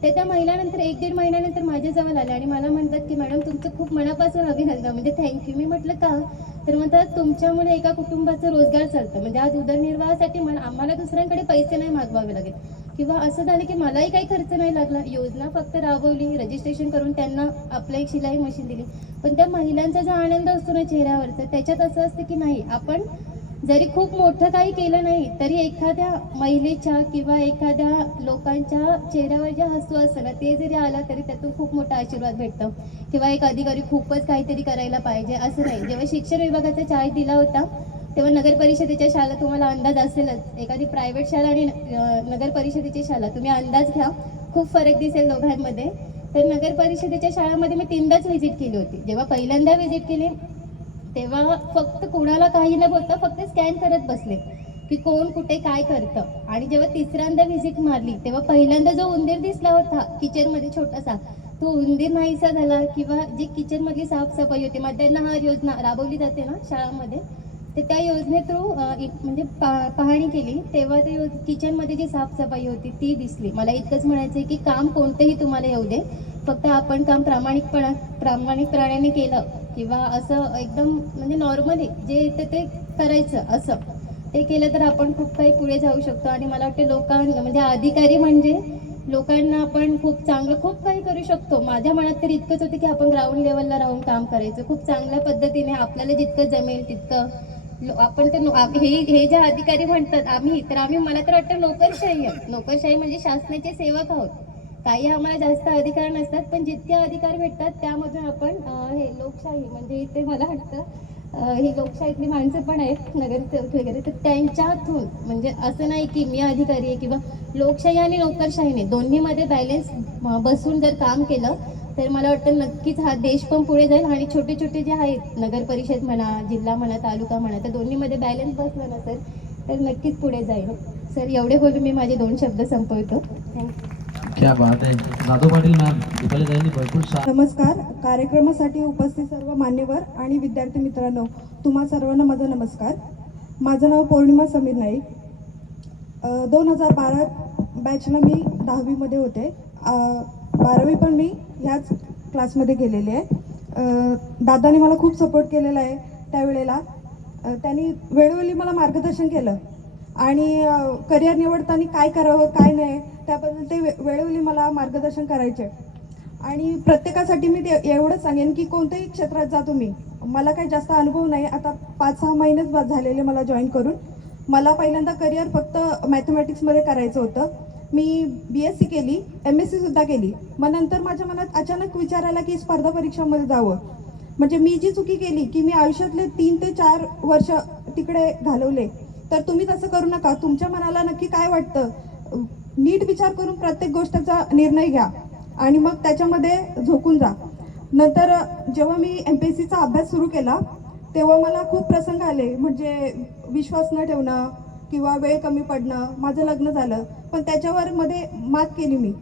ते त्या महिन्यानंतर 1-1.5 महिन्यानंतर माझ्याजवळ आले आणि मला म्हणतात की मॅडम तुमचं खूप मनापासून अभिनंदन, म्हणजे थँक्यू. मी म्हटलं का, तर म्हणतात तुमच्यामुळे एका कुटुंबाचं रोजगार चालतं, म्हणजे आज उदरनिर्वाहासाठी आम्हाला दुसऱ्यांकडे पैसे नाही मागवावे लागेल किंवा असं झालं की मलाही काही खर्च नाही लागला. योजना फक्त राबवली, रजिस्ट्रेशन करून त्यांना आपलं एक शिलाई मशीन दिली, पण त्या महिलांचा जो आनंद असतो ना चेहऱ्यावरचा, त्याच्यात असं असतं की नाही आपण जरी खूप मोठं काही केलं नाही तरी एखाद्या महिलेच्या किंवा एखाद्या लोकांच्या चेहऱ्यावर जे हसू असतं ना, ते जरी आला तरी त्यातून खूप मोठा आशीर्वाद भेटतो. किंवा एक अधिकारी खूपच काहीतरी करायला पाहिजे असं नाही. जेव्हा शिक्षण विभागाचा चार्ज दिला होता तेव्हा नगर परिषदेच्या शाळा, तुम्हाला अंदाज असेलच, एखादी प्रायव्हेट शाळा आणि नगर परिषदेची शाळा तुम्ही अंदाज घ्या, खूप फरक दिसेल दोघांमध्ये. तर नगर परिषदेच्या शाळामध्ये मी 3दाच व्हिजिट केली होती. जेव्हा पहिल्यांदा व्हिजिट केली तेव्हा फक्त कोणाला काही न बोलता फक्त स्कॅन करत बसले की कोण कुठे काय करतं. आणि जेव्हा 3ऱ्यांदा व्हिजिट मारली तेव्हा पहिल्यांदा जो उंदीर दिसला होता किचनमध्ये छोटासा, तो उंदीर नाहीसा झाला. किंवा जी किचनमधली साफसफाई होती, मध्यान्ह आहार योजना राबवली जाते ना शाळांमध्ये, तर त्या योजने थ्रू म्हणजे पाहणी केली तेव्हा ते किचनमध्ये जी साफसफाई होती ती दिसली. मला इतकंच म्हणायचं आहे की काम कोणतंही तुम्हाला येऊ दे, फक्त आपण काम प्रामाणिकपणाने केलं किंवा असं एकदम म्हणजे नॉर्मली जे येते ते करायचं, असं ते केलं तर आपण खूप काही पुढे जाऊ शकतो. आणि मला वाटतं लोकांना म्हणजे अधिकारी म्हणजे लोकांना आपण खूप चांगलं खूप काही करू शकतो. माझ्या मनात तर इतकंच होतं की आपण ग्राउंड लेवलला राहून काम करायचं खूप चांगल्या पद्धतीने, आपल्याला जितकं जमेल तितकं. आपण ते हे जे अधिकारी म्हणतात आम्ही मला तर वाटतं नोकरशाही म्हणजे शासनाचे सेवक आहोत. काही आम्हाला जास्त अधिकार नसतात, पण जितके अधिकार भेटतात त्यामधून आपण हे लोकशाही म्हणजे इथे मला वाटतं ही लोकशाहीतली माणसं पण आहेत नगरसेवक वगैरे, तर त्यांच्यातून म्हणजे असं नाही की मी अधिकारी आहे किंवा लोकशाही आणि नोकरशाहीने दोन्हीमध्ये बॅलेन्स बसून जर काम केलं तर मला वाटतं नक्कीच हा देश पण पुढे जाईल. आणि छोटे छोटे जे आहेत नगर परिषद म्हणा, जिल्हा म्हणा, तालुका म्हणा, तर दोन्हीमध्ये बॅलन्स बसला ना तर नक्कीच पुढे जाईल. सर एवढे बोलून मी माझे 2 शब्द संपवतो. थँक्यू. क्या बात आहे. जाधव पाटील मॅम, दीपाली ताईंनी भरपूर नमस्कार. कार्यक्रमासाठी उपस्थित सर्व मान्यवर आणि विद्यार्थी मित्रांनो, तुम्हा सर्वांना माझा नमस्कार. माझं नाव पौर्णिमा समीर नाईक. 2012 बॅचला मी 10वीमध्ये होते. 12वी पण मी ह्याच क्लासमध्ये गेलेली आहे. दादाने मला खूप सपोर्ट केलेला आहे त्यावेळेला. त्यांनी वेळोवेळी मला मार्गदर्शन केलं आणि करिअर निवडताना काय करावं काय नाही त्याबद्दल ते वेळोवेळी मला मार्गदर्शन करायचे. आणि प्रत्येकासाठी मी ते एवढंच सांगेन की कोणत्याही क्षेत्रात जा तुम्ही. मला काही जास्त अनुभव नाही, आता 5-6 महिनेच झालेले मला जॉईन करून. मला पहिल्यांदा करिअर फक्त मॅथमॅटिक्समध्ये करायचं होतं. मी BSc केली, MSc सुद्धा केली. मग नंतर माझ्या मनात अचानक विचार आला की स्पर्धा परीक्षांमध्ये जावं. म्हणजे मी जी चुकी केली की मी आयुष्यातले 3 ते 4 वर्ष तिकडे घालवले. तर तुम्ही तसं करू नका. तुमच्या मनाला नक्की काय वाटतं नीट विचार करून प्रत्येक गोष्टीचा निर्णय घ्या आणि मग त्याच्यामध्ये झोकून जा. नंतर जेव्हा मी MPSCचा अभ्यास सुरू केला तेव्हा मला खूप प्रसंग आले. म्हणजे विश्वास न ठेवणं किंवा वेळ कमी पडणं. माझं लग्न झालं पण त्याच्यावर मध्ये मात केली मी.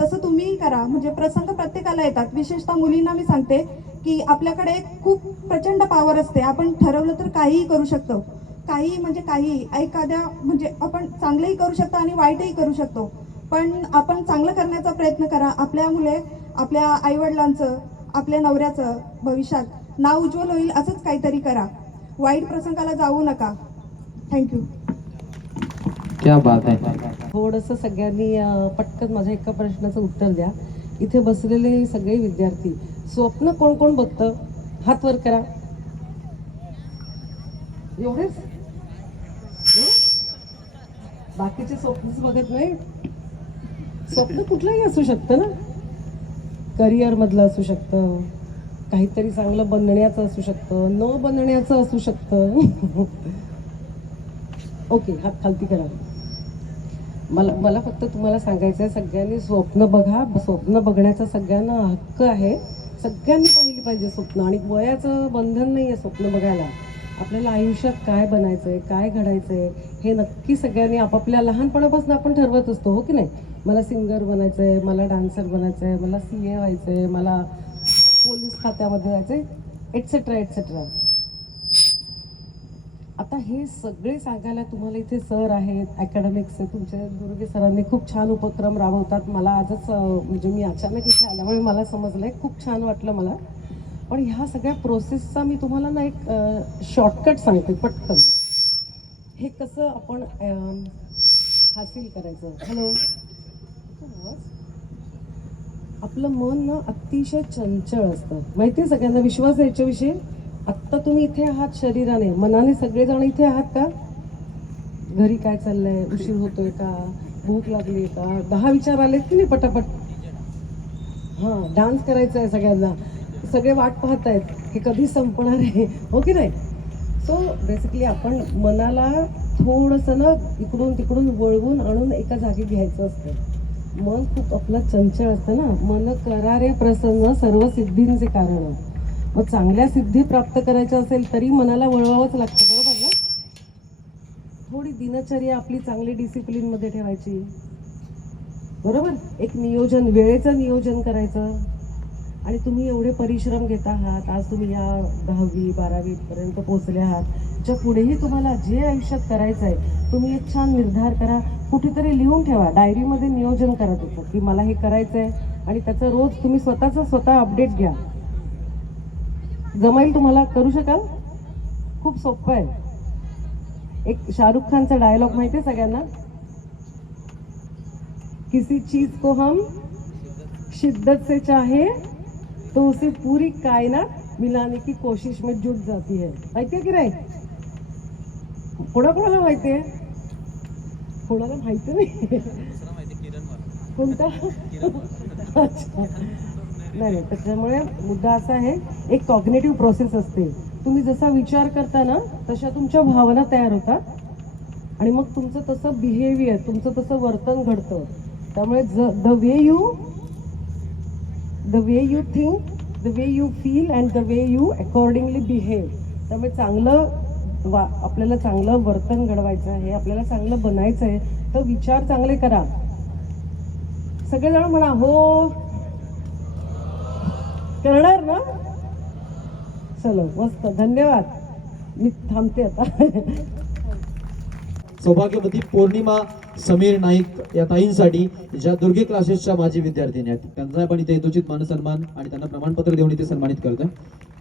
तसं तुम्हीही करा. म्हणजे प्रसंग प्रत्येकाला येतात. विशेषतः मुलींना मी सांगते की आपल्याकडे खूप प्रचंड पॉवर असते. आपण ठरवलं तर काहीही करू शकतो. काही म्हणजे काही एखाद्या म्हणजे आपण चांगलंही करू शकतो आणि वाईटही करू शकतो. पण आपण चांगलं करण्याचा प्रयत्न करा. आपल्यामुळे आपल्या आईवडिलांचं आपल्या नवऱ्याचं भविष्यात नाव उज्ज्वल होईल असंच काहीतरी करा. वाईट प्रसंगाला जाऊ नका. थँक्यू. क्या बात आहे. थोडंसं सगळ्यांनी पटकन माझ्या एका प्रश्नाचं उत्तर द्या. इथे बसलेले सगळे विद्यार्थी स्वप्न कोण कोण बघतं हात वर करा. एवढेच? बाकीचे स्वप्नच बघत नाही. स्वप्न कुठलंही असू शकतं ना. करिअर मधलं असू शकतं, काहीतरी चांगलं बनण्याचं असू शकतं, न बनण्याचं असू शकतं. ओके, हात खालती करा. मला फक्त तुम्हाला सांगायचं आहे, सगळ्यांनी स्वप्न बघा. स्वप्न बघण्याचा सगळ्यांना हक्क आहे. सगळ्यांनी पाहिली पाहिजे स्वप्न. आणि वयाचं बंधन नाही आहे स्वप्न बघायला. आपल्याला आयुष्यात काय बनायचं आहे, काय घडायचं आहे हे नक्की सगळ्यांनी आपापल्या लहानपणापासून आपण ठरवत असतो, हो की नाही. मला सिंगर बनायचं आहे, मला डान्सर बनायचं आहे, मला CA व्हायचं आहे, मला पोलीस खात्यामध्ये जायचं आहे, एटसेट्रा एटसेट्रा. आता हे सगळे सांगायला तुम्हाला इथे सर आहेत, अकॅडमिक्स आहे. तुमच्या दुर्गे सरांनी खूप छान उपक्रम राबवतात. मला आजच म्हणजे मी अचानक इथे आल्यामुळे मला समजलं आहे. खूप छान वाटलं मला. पण ह्या सगळ्या प्रोसेसचा मी तुम्हाला ना एक शॉर्टकट सांगते पटकन. हे कसं आपण हासिल करायचं. हॅलो, आपलं मन ना अतिशय चंचल असतं माहिती आहे. सगळ्यांना विश्वास आहे याच्याविषयी. आत्ता तुम्ही इथे आहात शरीराने, मनाने सगळेजण इथे आहात का? घरी काय चाललंय, उशीर होतोय का, भूक लागली का, 10 विचार आलेत की नाही पटापट. हां, डान्स करायचा आहे सगळ्यांना. सगळे वाट पाहत आहेत हे कधी संपणार आहे, हो की नाही. सो बेसिकली आपण मनाला थोडंसं ना इकडून तिकडून वळवून आणून एका जागी घ्यायचं असतं. मन खूप आपलं चंचल असतं ना. मन करारे प्रसन्न सर्व सिद्धींचे कारण. मग चांगल्या सिद्धी प्राप्त करायच्या असेल तरी मनाला वळवावंच लागतं, बरोबर ना. थोडी दिनचर्या आपली चांगली डिसिप्लिनमध्ये ठेवायची, बरोबर. एक नियोजन, वेळेचं नियोजन करायचं. आणि तुम्ही एवढे परिश्रम घेत आहात. आज तुम्ही या 10वी 12वी पर्यंत पोहोचले आहात. च्या पुढेही तुम्हाला जे आयुष्यात करायचं आहे तुम्ही एक छान निर्धार करा. कुठेतरी लिहून ठेवा, डायरीमध्ये नियोजन करा त्याचं की मला हे करायचं आहे. आणि त्याचं रोज तुम्ही स्वतः अपडेट घ्या. जमाईल तुम्हाला, करू शकाल. खूप सोपं आहे. एक शाहरुख खानचा डायलॉग माहिती आहे सगळ्यांना, किसी चीज को हम शिद्दत से चाहे तो उसे पूरी कायनात मिलाने की कोशिश में जुट जाती है. माहिती आहे की नाही? कोणाकोणाला माहिती आहे? कोणाला माहिती नाही. कोणता? अच्छा, नाही. त्याच्यामुळे मुद्दा असा आहे, एक कॉग्निटिव्ह प्रोसेस असते. तुम्ही जसा विचार करता ना तशा तुमच्या भावना तयार होतात आणि मग तुमचं तसं बिहेवियर, तुमचं तसं वर्तन घडतं. त्यामुळे the way you think, the way you feel and the way you accordingly behave. त्यामुळे आपल्याला चांगलं वर्तन घडवायचं आहे, आपल्याला चांगलं बनायचं आहे तर विचार चांगले करा. सगळेजण म्हणा हो. करणार ना? चलो मस्त, धन्यवाद. मी थांबते आता. सौभाग्यवती पौर्णिमा समीर नाईक या ताईंसाठी ज्या दुर्गे क्लासेसच्या माजी विद्यार्थिनी आहेत त्यांचा आपण इथे यथोचित मानसन्मान आणि त्यांना प्रमाणपत्र देऊन इथे सन्मानित करतोय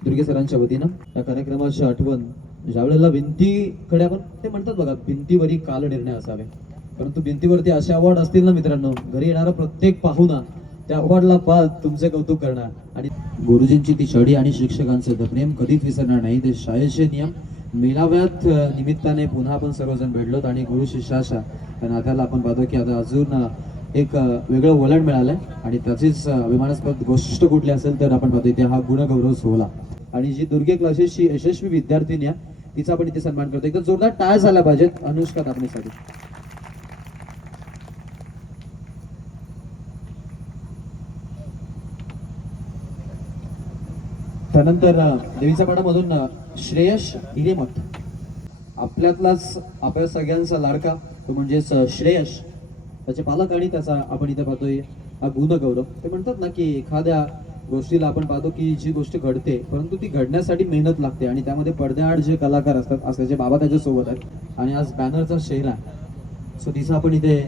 दुर्गे सरांच्या वतीनं. या कार्यक्रमाची आठवण ज्या वेळेला भिंतीकडे आपण ते म्हणतात बघा, भिंतीवरी काल निर्णय असावे, परंतु भिंतीवरती असे अवॉर्ड असतील ना मित्रांनो, घरी येणारा प्रत्येक पाहुणा त्या अवॉर्डला पाहत तुमचे कौतुक करणार. आणि गुरुजींची ती छडी आणि शिक्षकांचं प्रेम कधीच विसरणार नाही. ते शाळेचे नियम मेळाव्यात निमित्ताने पुन्हा आपण सर्वजण भेटलोत आणि गुरु शिष्याच्या त्या नात्याला आपण पाहतो की आता अजून एक वेगळं वळण मिळालंय आणि त्याचीच अभिमानास्पद गोष्ट कुठली असेल तर आपण पाहतो इथे हा गुणगौरव सोहळा. आणि जी दुर्गे क्लासेसची यशस्वी विद्यार्थिनी आहे तिचा आपण इथे सन्मान करतो. एकदा जोरदार टाळ झाला पाहिजेत अनुष्का तापणेसाठी. त्यानंतर देवीचा पाडामधून श्रेयश हिरेमठ, आपल्यातलाच आपल्या सगळ्यांचा लाडका तो म्हणजेच श्रेयश, त्याचे पालक आणि त्याचा आपण इथे पाहतोय हा गुणगौरव. ते म्हणतात ना की एखाद्या गोष्टीला आपण पाहतो की जी गोष्ट घडते परंतु ती घडण्यासाठी मेहनत लागते आणि त्यामध्ये पडद्याआड जे कलाकार असतात आज त्याचे बाबा त्याच्यासोबत आहेत आणि आज बॅनरचा चेहरा सो तिचा आपण इथे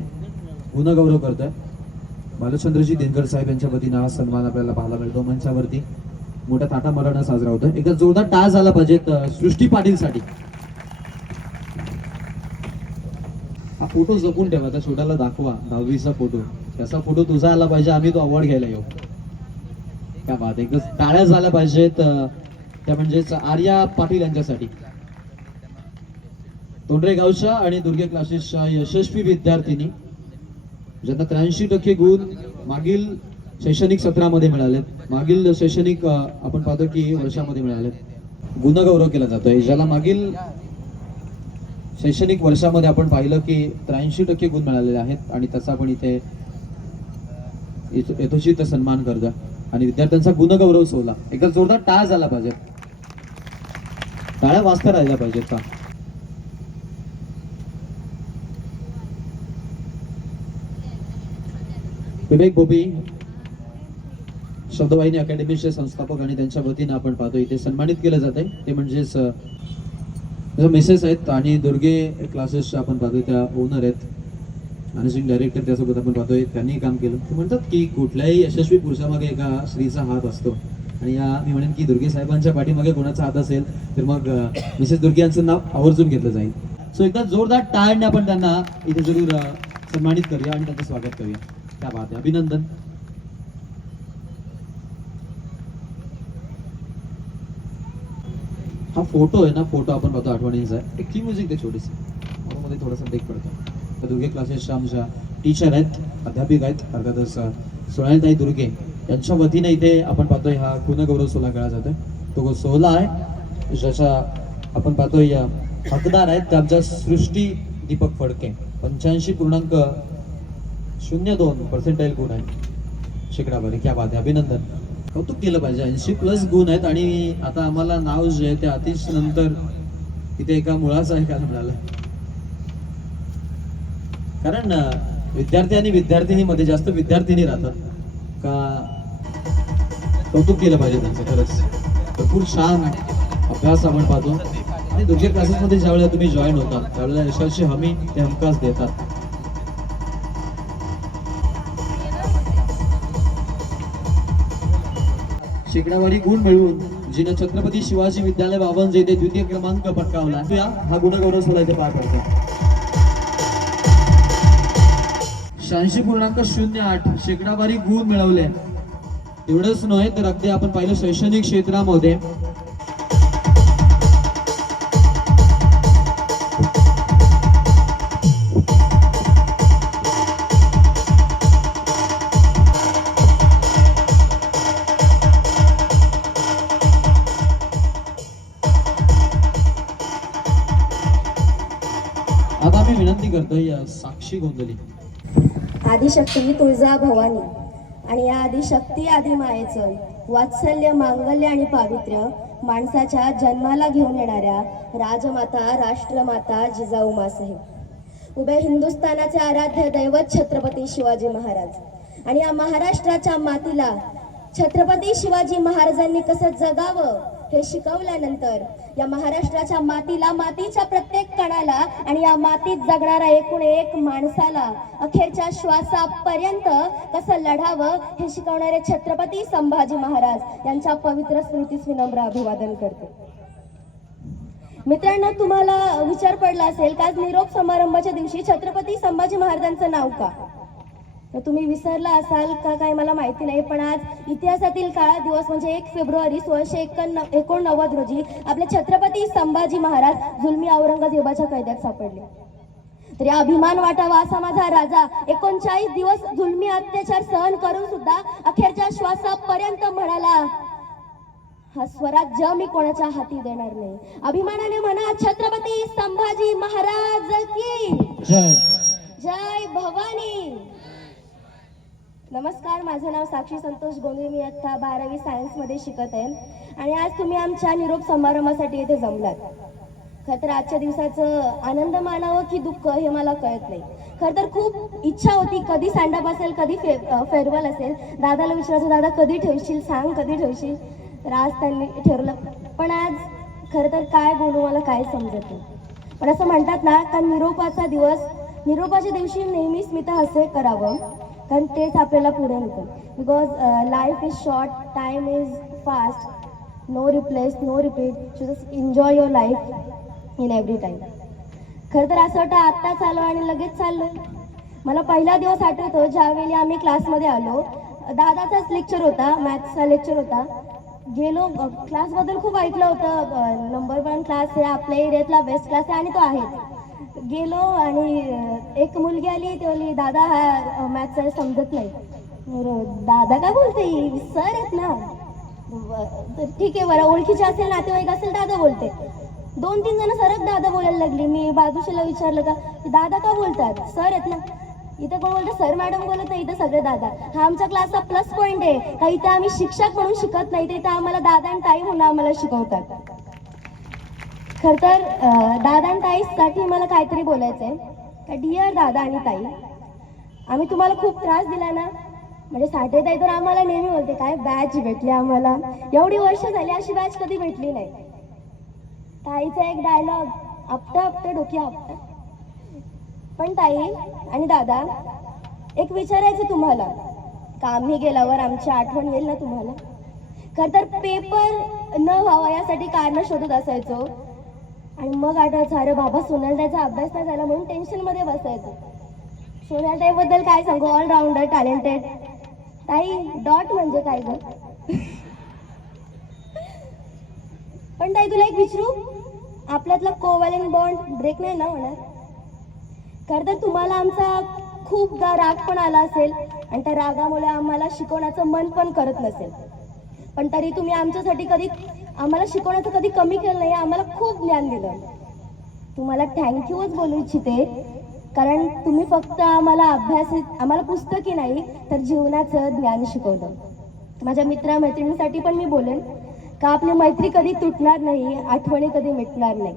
गुणगौरव करतोय. बालचंद्रजी दिनकर साहेब यांच्या वतीनं हा सन्मान आपल्याला पाहायला मिळतो. मंचावरती मोठ्या थाटामाटानं साजरा होतोय. एकदा जोरदार टाळ झाला पाहिजेत सृष्टी पाटील साठी. हा फोटो जपून ठेवा, त्या छोट्याला दाखवा 10वीचा फोटो, त्याचा फोटो तुझा आला पाहिजे, आम्ही तो अवॉर्ड घ्यायला येऊ. काय बात, एकदा टाळ्या झाल्या पाहिजेत त्या म्हणजेच आर्या पाटील यांच्यासाठी. तोंडरे गावच्या आणि दुर्गे क्लासेसच्या यशस्वी विद्यार्थिनी ज्यांना 83% गुण मागील शैक्षणिक सत्रामध्ये मिळालेत, मागील शैक्षणिक आपण पाहतो की वर्षामध्ये मिळालेत. गुणगौरव केला जातोय ज्याला मागील शैक्षणिक वर्षामध्ये आपण पाहिलं की 83% गुण मिळालेले आहेत आणि त्याचा आपण इथे यथोचित सन्मान करतो आणि विद्यार्थ्यांचा गुणगौरव सोहळा. एकदा जोरदार टाळ झाला पाहिजे, टाळ्या वाजता राहिल्या पाहिजेत का. विवेक बोबी शब्दवाहिनी अकॅडमीचे संस्थापक आणि त्यांच्या वतीनं आपण पाहतो इथे सन्मानित केलं जात आहे. ते म्हणजेच मिसेस आहेत आणि दुर्गे क्लासेसच्या आपण पाहतोय त्या ओनर आहेत, मॅनेजिंग डायरेक्टर त्यासोबत आपण पाहतोय त्यांनी काम केलं. ते म्हणतात की कुठल्याही यशस्वी पुरुषामागे एका स्त्रीचा हात असतो आणि या मी म्हणेन की दुर्गे साहेबांच्या पाठीमागे कोणाचा हात असेल तर मग मिसेस दुर्गे यांचं नाव आवर्जून घेतलं जाईल. सो एकदा जोरदार टाळ्याने आपण त्यांना इथे जरूर सन्मानित करूया आणि त्यांचं स्वागत करूया. त्या बात आहे, अभिनंदन. हा फोटो आहे ना, फोटो आपण पाहतो आठवणींचा आहे. एक की म्युझिक दे छोटीशी, मध्ये थोडासा ब्रेक पडतो. दुर्गे क्लासेसच्या आमच्या टीचर आहेत, अध्यापिका आहेत, अर्थातच सोनालीताई दुर्गे यांच्या वतीने इथे आपण पाहतोय हा गुणगौरव सोहळा केला जातोय. तो सोहळा आहे ज्याच्या आपण पाहतोय हकदार आहेत त्या आमच्या सृष्टी दीपक फडके. 85.02% गुण आहेत शेकडाभर. क्या बात आहे, अभिनंदन, कौतुक केलं पाहिजे. 80+ गुण आहेत आणि आता आम्हाला नाव जे आहे ते अतिश नंतर इथे एका मुळाचं ऐकायला मिळालं. कारण विद्यार्थी आणि विद्यार्थिनीमध्ये जास्त विद्यार्थिनी राहतात का, कौतुक केलं पाहिजे त्यांचं. खरंच भरपूर छान अभ्यास आपण पाहतो आणि दुर्गे क्लासेसमध्ये ज्या वेळेला तुम्ही जॉईन होता त्यावेळेला यशाची हमी ते हमखास देतात. शेकडावारी गुण मिळवून जिने छत्रपती शिवाजी विद्यालय बावनज येथे द्वितीय क्रमांक पटकावला, हा गुणगौरव सोहळा इथे पार पडतो. 86.08 शेकडावारी गुण मिळवले. एवढंच नव्हे तर अगदी आपण पाहिलं शैक्षणिक क्षेत्रामध्ये आता मी विनंती करतोय साक्षी गोंधली. आदिशक्ती तुळजा भवानी आणि या आदिशक्ती आदिमायेचं वात्सल्य, मांगल्य आणि पावित्र्य माणसाच्या जन्माला घेऊन येणाऱ्या राजमाता, राष्ट्रमाता जिजाऊ मासाहेब, उभ्या हिंदुस्थानाचे आराध्य दैवत छत्रपती शिवाजी महाराज आणि या महाराष्ट्राच्या मातीला छत्रपती शिवाजी महाराजांनी कसं जगावं हे शिकवल्यानंतर या महाराष्ट्राच्या मातीला, मातीच्या प्रत्येक कणाला आणि या मातीत जगणाऱ्या एकूण एक माणसाला अखेरच्या श्वासापर्यंत कसं लढावं हे शिकवणारे छत्रपती संभाजी महाराज यांच्या पवित्र स्मृतीस विनम्र अभिवादन करते. मित्रांनो, तुम्हाला विचार पडला असेल का आज निरोप समारंभाच्या दिवशी छत्रपती संभाजी महाराजांचं नाव का? तर तुम्ही विसरला असाल का काय मला माहिती नाही, पण आज इतिहासातील काळा दिवस म्हणजे 1 फेब्रुवारी 1689 रोजी आपले छत्रपती संभाजी महाराज जुलमी औरंगजेबाच्या कैद्यात सापडले. तर या अभिमान वाटावा असा माझा राजा 39 दिवस जुलमी अत्याचार सहन करून सुद्धा अखेरच्या श्वासापर्यंत म्हणाला, हा स्वराज्य मी कोणाच्या हाती देणार नाही. अभिमानाने म्हणा, छत्रपती संभाजी महाराज की जय भवानी. नमस्कार, माझं नाव साक्षी संतोष गोंधळे. मी आता 12वी सायन्समध्ये शिकत आहे आणि आज तुम्ही आमच्या निरोप समारंभासाठी इथे जमलात. खरं तर आजच्या दिवसाचं आनंद मानावं की दुःख हे मला कळत नाही. खरं तर खूप इच्छा होती, कधी सँडअप असेल, कधी फेअरवेल असेल. दादाला विचारायचं, दादा कधी ठेवशील, सांग कधी ठेवशील. तर आज त्यांनी ठरवलं, पण आज खरं तर काय बोलू मला काय समजत नाही. पण असं म्हणतात ना का निरोपाच्या दिवशी नेहमी स्मित हास्य करावं, कारण तेच आपल्याला पुढे नेतं. Because life is short, time is fast, no replace, no repeat. So just enjoy your life in every time. खरं तर असं वाटतं आत्ताच आलो आणि लगेच चाललो. मला पहिला दिवस आठवतो ज्यावेळी आम्ही क्लासमध्ये आलो. दादाचाच लेक्चर होता, मॅथ्सचा लेक्चर होता. गेलो, क्लासबद्दल खूप ऐकलं होतं, नंबर 1 क्लास आहे, आपल्या एरियातला बेस्ट क्लास आहे आणि तो आहे. गेलो आणि एक मुलगी आली, ती बोलली, दादा हा मॅथ्स समजत नाही. दादा काय बोलते, सर आहेत ना. तर ठीक आहे, बरं ओळखीचे असेल, नातेवाईक असेल, दादा बोलते. 2-3 जण सरच दादा बोलायला लागली. मी बाजूशीला विचारलं का दादा का बोलतात, सर आहेत ना. इथं कोण बोलतं सर मॅडम बोलत नाही, इथं सगळे दादा. हा आमच्या क्लासचा प्लस पॉईंट आहे का इथे आम्ही शिक्षक म्हणून शिकत नाही, तर इथं आम्हाला दादा आणि ताई म्हणून आम्हाला शिकवतात. खरं तर दादा आणि ताईसाठी मला काहीतरी बोलायचं आहे का डिअर दादा आणि ताई, आम्ही तुम्हाला खूप त्रास दिला ना. म्हणजे साठे ताई तर आम्हाला नेहमी बोलते, काय बॅच भेटली आम्हाला, एवढी वर्ष झाली अशी बॅच कधी भेटली नाही. ताईचा एक डायलॉग, आपटा डोकी आपटा. पण ताई आणि दादा, एक विचारायचं तुम्हाला का आम्ही गेल्यावर आमची आठवण येईल ना तुम्हाला. खरं तर पेपर न व्हावा यासाठी कारण शोधत असायचो आणि मग आठवायचं, अरे बाबा सोनालताईचा अभ्यास नाही झाला म्हणून टेन्शनमध्ये बसायचं. सोनालताईबद्दल काय सांगू, ऑलराऊंडर, टॅलेंटेड. ताई डॉट म्हणजे काय ग. पण ताई तुला एक विचारू, आपल्यातला कोव्हॅलेंट बॉन्ड ब्रेक नाही ना होणार. खरं तर तुम्हाला आमचा खूपदा राग पण आला असेल आणि त्या रागामुळे आम्हाला शिकवण्याचं मन पण करत नसेल, पण तरी तुम्ही आमच्यासाठी कधी आम्हाला शिकवण्याचं कधी कमी केलं नाही, आम्हाला खूप ज्ञान दिलं. तुम्हाला थँक्यूच बोलू इच्छिते, कारण तुम्ही फक्त आम्हाला पुस्तकी नाही तर जीवनाचं ज्ञान शिकवलं. माझ्या मित्रमैत्रिणींसाठी पण मी बोलेन का आपली मैत्री कधी तुटणार नाही, आठवणी कधी मिटणार नाही.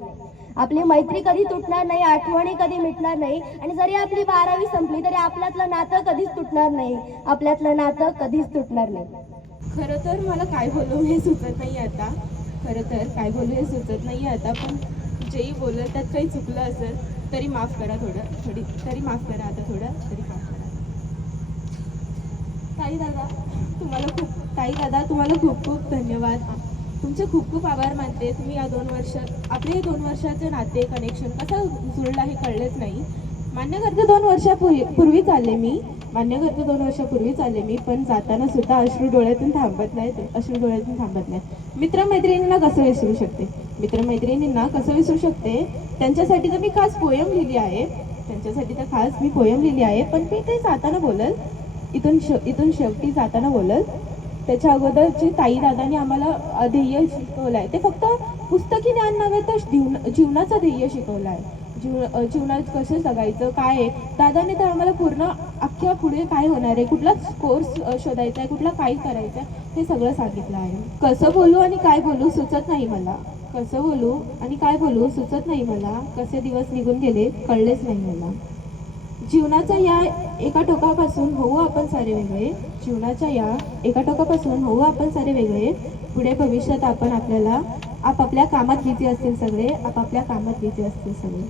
आपली मैत्री कधी तुटणार नाही, आठवणी कधी मिटणार नाही. आणि जरी आपली 12वी संपली तरी आपल्यातलं नातं कधीच तुटणार नाही, आपल्यातलं नातं कधीच तुटणार नाही. खरं तर मला काय बोलू हे सुचत नाही आता. पण जेही बोललं त्यात काही चुकलं असेल तरी माफ करा, तरी माफ करा आता थोडं तरी माफ करा. ताई दादा तुम्हाला खूप खूप धन्यवाद. तुमचे खूप खूप आभार मानते. तुम्ही या 2 वर्षात आपले 2 वर्षाचे नाते कनेक्शन कसं जुळलं हे कळलेच नाही. मान्य करते 2 वर्षापूर्वी चालले मी, पण जाताना सुद्धा अश्रू डोळ्यातून थांबत नाहीत. मित्रमैत्रिणींना कसं विसरू शकते. त्यांच्यासाठी तर मी खास पोयम लिहिली आहे. पण मी काही जाताना बोलल, इथून शेवटी जाताना बोलल. त्याच्या अगोदरची ताई दादांनी आम्हाला ध्येय शिकवलं आहे, ते फक्त पुस्तकी ज्ञान नव्हे तर जीवनाचं ध्येय शिकवलं आहे. जीवनात कसं जगायचं, काय आहे. दादाने तर आम्हाला पूर्ण अख्ख्या पुढे काय होणार आहे, कुठला कोर्स शोधायचा आहे, कुठला काय करायचं आहे, हे सगळं सांगितलं आहे. कसं बोलू आणि काय बोलू सुचत नाही मला. कसे दिवस निघून गेले कळलेच नाही मला. जीवनाच्या या एका टोकापासून होऊ आपण सारे वेगळे. जीवनाच्या या एका टोकापासून होऊ आपण सारे वेगळे. पुढे भविष्यात आपण आपापल्या कामात बिझी असतील सगळे. आपापल्या कामात बिझी असतील सगळे.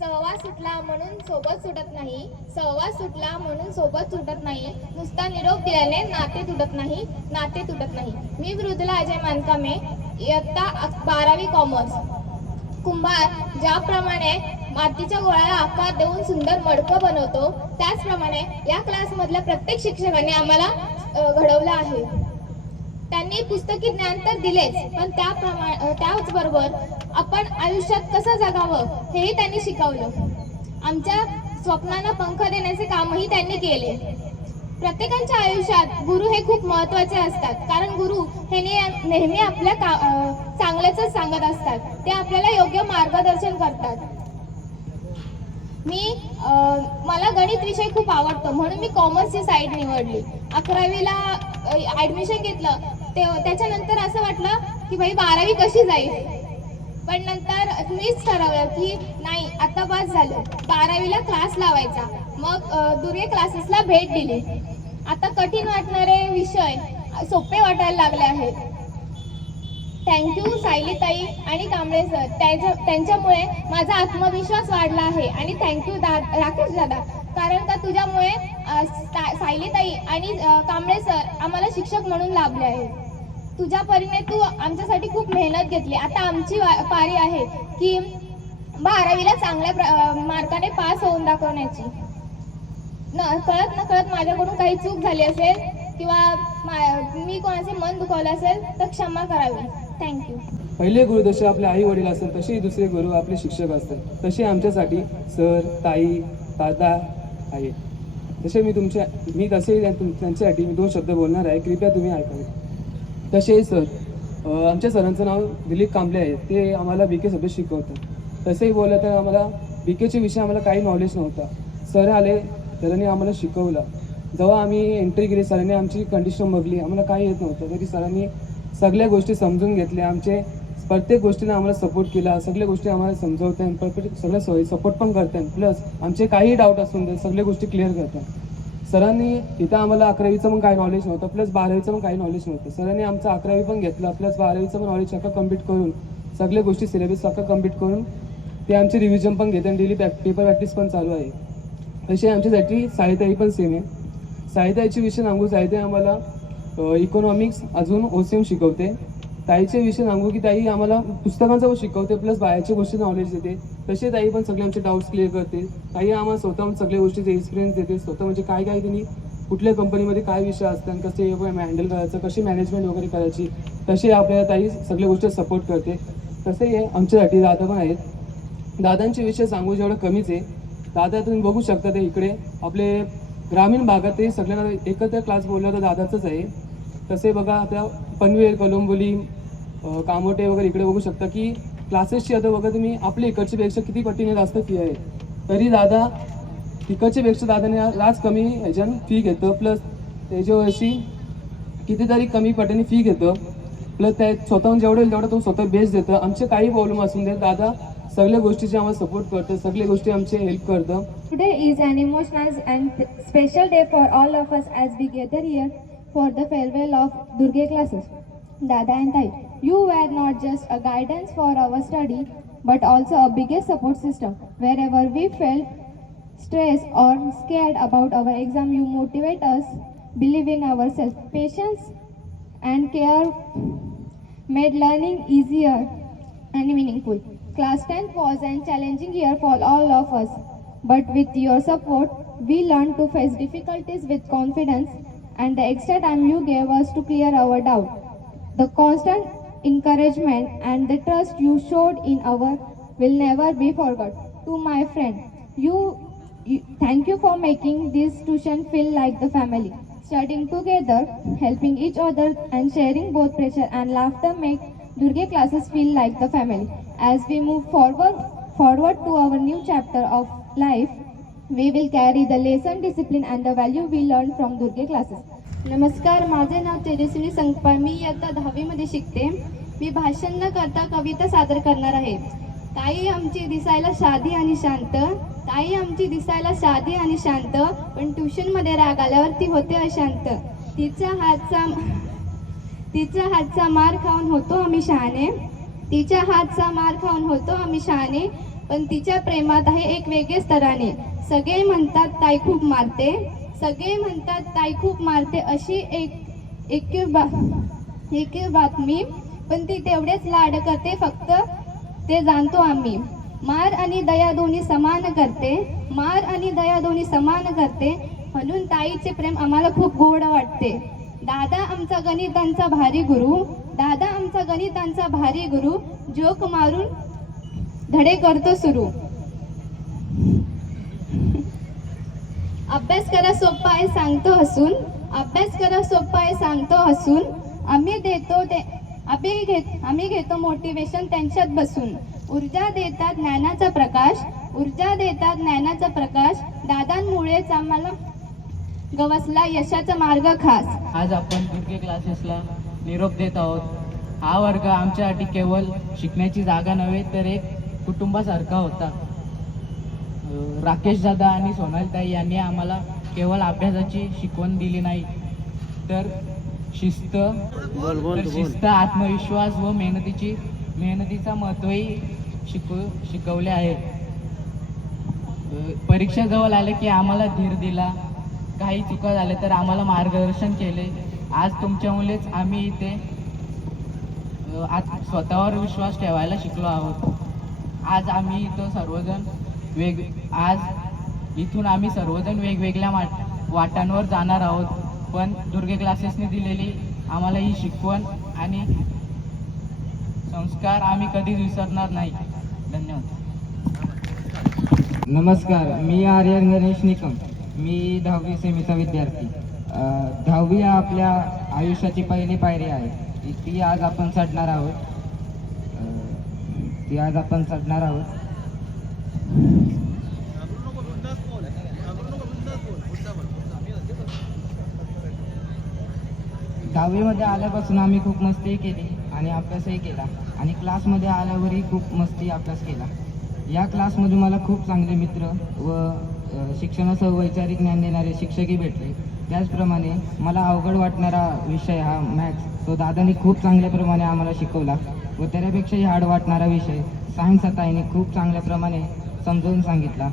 सहवास सुटला म्हणून सोबत सुटत नाही. सहवास सुटला म्हणून सोबत सुटत नाही. नुसता निरोप दिल्याने नाते तुटत नाही. नाते तुटत नाही. मी मृदुला अजय मानकामे, इयत्ता 12वी कॉमर्स. कुंभार ज्याप्रमाणे मातीच्या गोळ्याला आकार देऊन सुंदर मडकं बनवतो, त्याचप्रमाणे या क्लासमधल्या प्रत्येक शिक्षकांनी आम्हाला घडवलं आहे. त्यांनी पुस्तकी ज्ञान तर दिलेच, पण त्याचबरोबर आपण आयुष्यात कसं जगावं हेही त्यांनी शिकवलं. आमच्या स्वप्नांना पंख देण्याचे कामही त्यांनी केले. प्रत्येकाच्या आयुष्यात गुरु हे खूप महत्त्वाचे असतात, कारण गुरु हे नेहमी आपल्या चांगल्याच सांगत असतात. ते आपल्याला योग्य मार्गदर्शन करतात. मला गणित विषय खूप आवडतो, म्हणून मी कॉमर्सची साईड निवडली. 11वीला ॲडमिशन घेतलं. त्याच्यानंतर असं वाटलं की भाई 12वी कशी जाईल, पण नंतर मीच ठरवलं की नाही, आता बस झालं. 12वीला क्लास लावायचा. मग दुर्गे क्लासेसला भेट दिली. आता कठीण वाटणारे विषय सोपे वाटायला लागले आहेत. थँक्यू सायलीताई आणि कांबळे सर. त्यांच्यामुळे माझा आत्मविश्वास वाढला आहे. आणि थँक्यू राकेश दादा, कारण का तुझ्यामुळे सायलीताई आणि कांबळे सर आम्हाला शिक्षक म्हणून लाभले आहेत. तुझ्या परीने तू आमच्यासाठी खूप मेहनत घेतली. आता आमची पारी आहे की 12वीला चांगल्या मार्काने पास होऊन दाखवण्याची. कळत माझ्याकडून काही चूक झाली असेल किंवा मी कोणाचे मन दुखावले असेल तर क्षमा करावी. थँक्यू. पहिले गुरु जसे आपले आई वडील असतात, तसे दुसरे गुरु आपले शिक्षक असतात. तसे आमच्यासाठी सर, ताई, दादा आहे. तसे मी तसे त्यांच्यासाठी मी 2 शब्द बोलणार आहे, कृपया तुम्ही ऐकावे. तसे सर, आमच्या सरांचं नाव दिलीप कांबळे आहे. ते आम्हाला BK सब्जेक्ट शिकवतात. तसेही बोललं तर आम्हाला BKचे विषय आम्हाला काही नॉलेज नव्हता. सर आले, सरांनी आम्हाला शिकवलं. जेव्हा आम्ही एंट्री केली, सरांनी आमची कंडिशन बघली. आम्हाला काही येत नव्हतं, तरी सरांनी सगळ्या गोष्टी समजून घेतल्या. आमचे प्रत्येक गोष्टीने आम्हाला सपोर्ट केला. सगळ्या गोष्टी आम्हाला समजवतात, सगळं सपोर्ट पण करतात. प्लस आमचे काही डाऊट असून ते सगळ्या गोष्टी क्लिअर करतात. सरांनी इथं आम्हाला 11वीचं पण काही नॉलेज नव्हतं, प्लस 12वीचं पण काही नॉलेज नव्हतं. सरांनी आमचं 11वी पण घेतलं, प्लस 12वीचं पण नॉलेज सगळं कम्प्लीट करून, सगळ्या गोष्टी सिलेबस सगळं कम्प्लीट करून ते आमचे रिव्हिजन पण घेतात. डेली पेपर प्रॅक्टिस पण चालू आहे. तसे आमच्यासाठी साहित्याही पण सेम आहे. साहित्याचे विषय सांगू, साहित्य आम्हाला इकॉनॉमिक्स अजून OCM शिकवते. ताईचे विषय सांगू की ताई आम्हाला पुस्तकांचं पण शिकवते, प्लस बाहेरच्या गोष्टी नॉलेज देते. तसे ताई पण सगळे आमचे डाऊट्स क्लिअर करते. ताई आम्हाला स्वतःहून सगळ्या गोष्टीचे एक्सपिरियन्स देते. स्वतः म्हणजे काय त्यांनी कुठल्या कंपनीमध्ये काय विषय असतात, कसे हँडल करायचं, कशी मॅनेजमेंट वगैरे करायची, तसे आपल्याला ताई सगळ्या गोष्टी सपोर्ट करते. तसेही आमच्यासाठी दादा पण आहेत. दादांचे विषय सांगू जेवढं कमीच आहे. दादा तुम्ही बघू शकता, ते इकडे आपले ग्रामीण भागात ते सगळ्यांना एकत्र क्लास बोललं तर दादाचंच आहे. तसे बघा आता पनवेल, कलंबोली, कामोटे वगैरे इकडे बघू शकता की क्लासेसची आता बघा तुम्ही आपल्या इकडच्या पेक्षा किती पटीने जास्त फी आहे. तरी दादा तिकडच्या पेक्षा दादाने आज कमी ह्याच्यानं फी घेतं, प्लस त्याच्यावरशी कितीतरी कमी पटीने फी घेतं. प्लस त्या स्वतःहून जेवढं होईल तेवढं तो स्वतः बेस्ट देतं. आमचे काही प्रॉब्लेम असून दे दादा सगळ्या गोष्टीचे आम्हाला सपोर्ट करतं, सगळ्या गोष्टी आमचे हेल्प करतं. Today is an emotional and special day for all of us as we gather here for the farewell of Durge classes. Dada and Tai, you were not just a guidance for our study, but also a biggest support system. Wherever we felt stressed or scared about our exam, you motivate us, believe in ourselves. Patience and care made learning easier and meaningful. Class 10th was a challenging year for all of us, but with your support, we learned to face difficulties with confidence, and the extra time you gave us to clear our doubt. The constant encouragement and the trust you showed in our will never be forgot. To my friend, thank you for making this tuition feel like the family. Studying together, helping each other, and sharing both pressure and laughter make Durge classes feel like the family. As we move forward to our new chapter of life, we will carry the lesson, discipline and the value we learned from Durge classes. नमस्कार, माझे नाव तेजस्विनी संकपाळ. मी इयत्ता 10वी मध्ये शिकते. मी भाषण न करता कविता सादर करणार आहे. ताई आमची दिसायला साधी आणि शांत, ताई आमची दिसायला साधी आणि शांत, पण ट्युशनमध्ये राग आल्यावर ती होते अशांत. तिच्या हातचा मार खाऊन होतो आम्ही शहाणे, तिच्या हातचा मार खाऊन होतो आम्ही शहाणे, पण तिच्या प्रेमात आहे एक वेगळेच तराने. सगळे म्हणतात ताई खूप मारते, सगळे म्हणतात ताई खूप मारते, अशी एक बातमी, पण ती तेवढेच लाड करते फक्त ते जाणतो आम्ही. मार आणि दया दोन्ही समान करते, मार आणि दया दोन्ही समान करते, म्हणून ताईचे प्रेम आम्हाला खूप गोड वाटते. दादा आमचा गणितांचा भारी गुरु, दादा आमचा गणितांचा भारी गुरु, जोक मारून धडे करतो सुरू. अभ्यास करा सोपा आहे सांगतो हसून, अभ्यास करा सोपा आहे सांगतो हसून, आम्ही घेतो मोटिवेशन त्यांच्यात बसून. ऊर्जा देतात ज्ञानाचा प्रकाश, ऊर्जा देतात ज्ञानाचा प्रकाश, दादांमुळेच आम्हाला गवसला यशाचा मार्ग खास. आज आपण दुर्गे क्लासेसला निरोप देत आहोत. हा वर्ग आमच्यासाठी केवळ शिकण्याची जागा नव्हे तर एक कुटुंबासारखा होता. राकेश दादा आणि सोनालीताई यांनी आम्हाला केवळ अभ्यासाची शिकवण दिली नाही तर शिस्त, आत्मविश्वास व मेहनतीचा महत्त्वही शिकवले आहे. परीक्षा जवळ आले की आम्हाला धीर दिला, काही चुका झाल्या तर आम्हाला मार्गदर्शन केले. आज तुमच्यामुळेच आम्ही इथे आज स्वतःवर विश्वास ठेवायला शिकलो आहोत. आज इथून आम्ही सर्वजण वेगवेगळ्या वाटांवर जाणार आहोत, पण दुर्गे क्लासेसने दिलेली आम्हाला ही शिकवण आणि संस्कार आम्ही कधीच विसरणार नाही. धन्यवाद. नमस्कार, मी आर्यन गणेश निकम. मी 10वी सेमीचा विद्यार्थी. 10वी हा आपल्या आयुष्याची पहिली पायरी आहे. ती आज आपण चढणार आहोत. दहावीमध्ये आल्यापासून आम्ही खूप मस्ती केली आणि अभ्यासही केला आणि क्लासमध्ये आल्यावरही खूप मस्ती अभ्यास केला. या क्लासमध्ये मला खूप चांगले मित्र व शिक्षणासह वैचारिक ज्ञान देणारे शिक्षकही भेटले. त्याचप्रमाणे मला अवघड वाटणारा विषय हा मॅथ्स, तो दादांनी खूप चांगल्याप्रमाणे आम्हाला शिकवला व त्यापेक्षाही हार्ड वाटणारा विषय सायन्स ताईने खूप चांगल्याप्रमाणे समजावून सांगितला.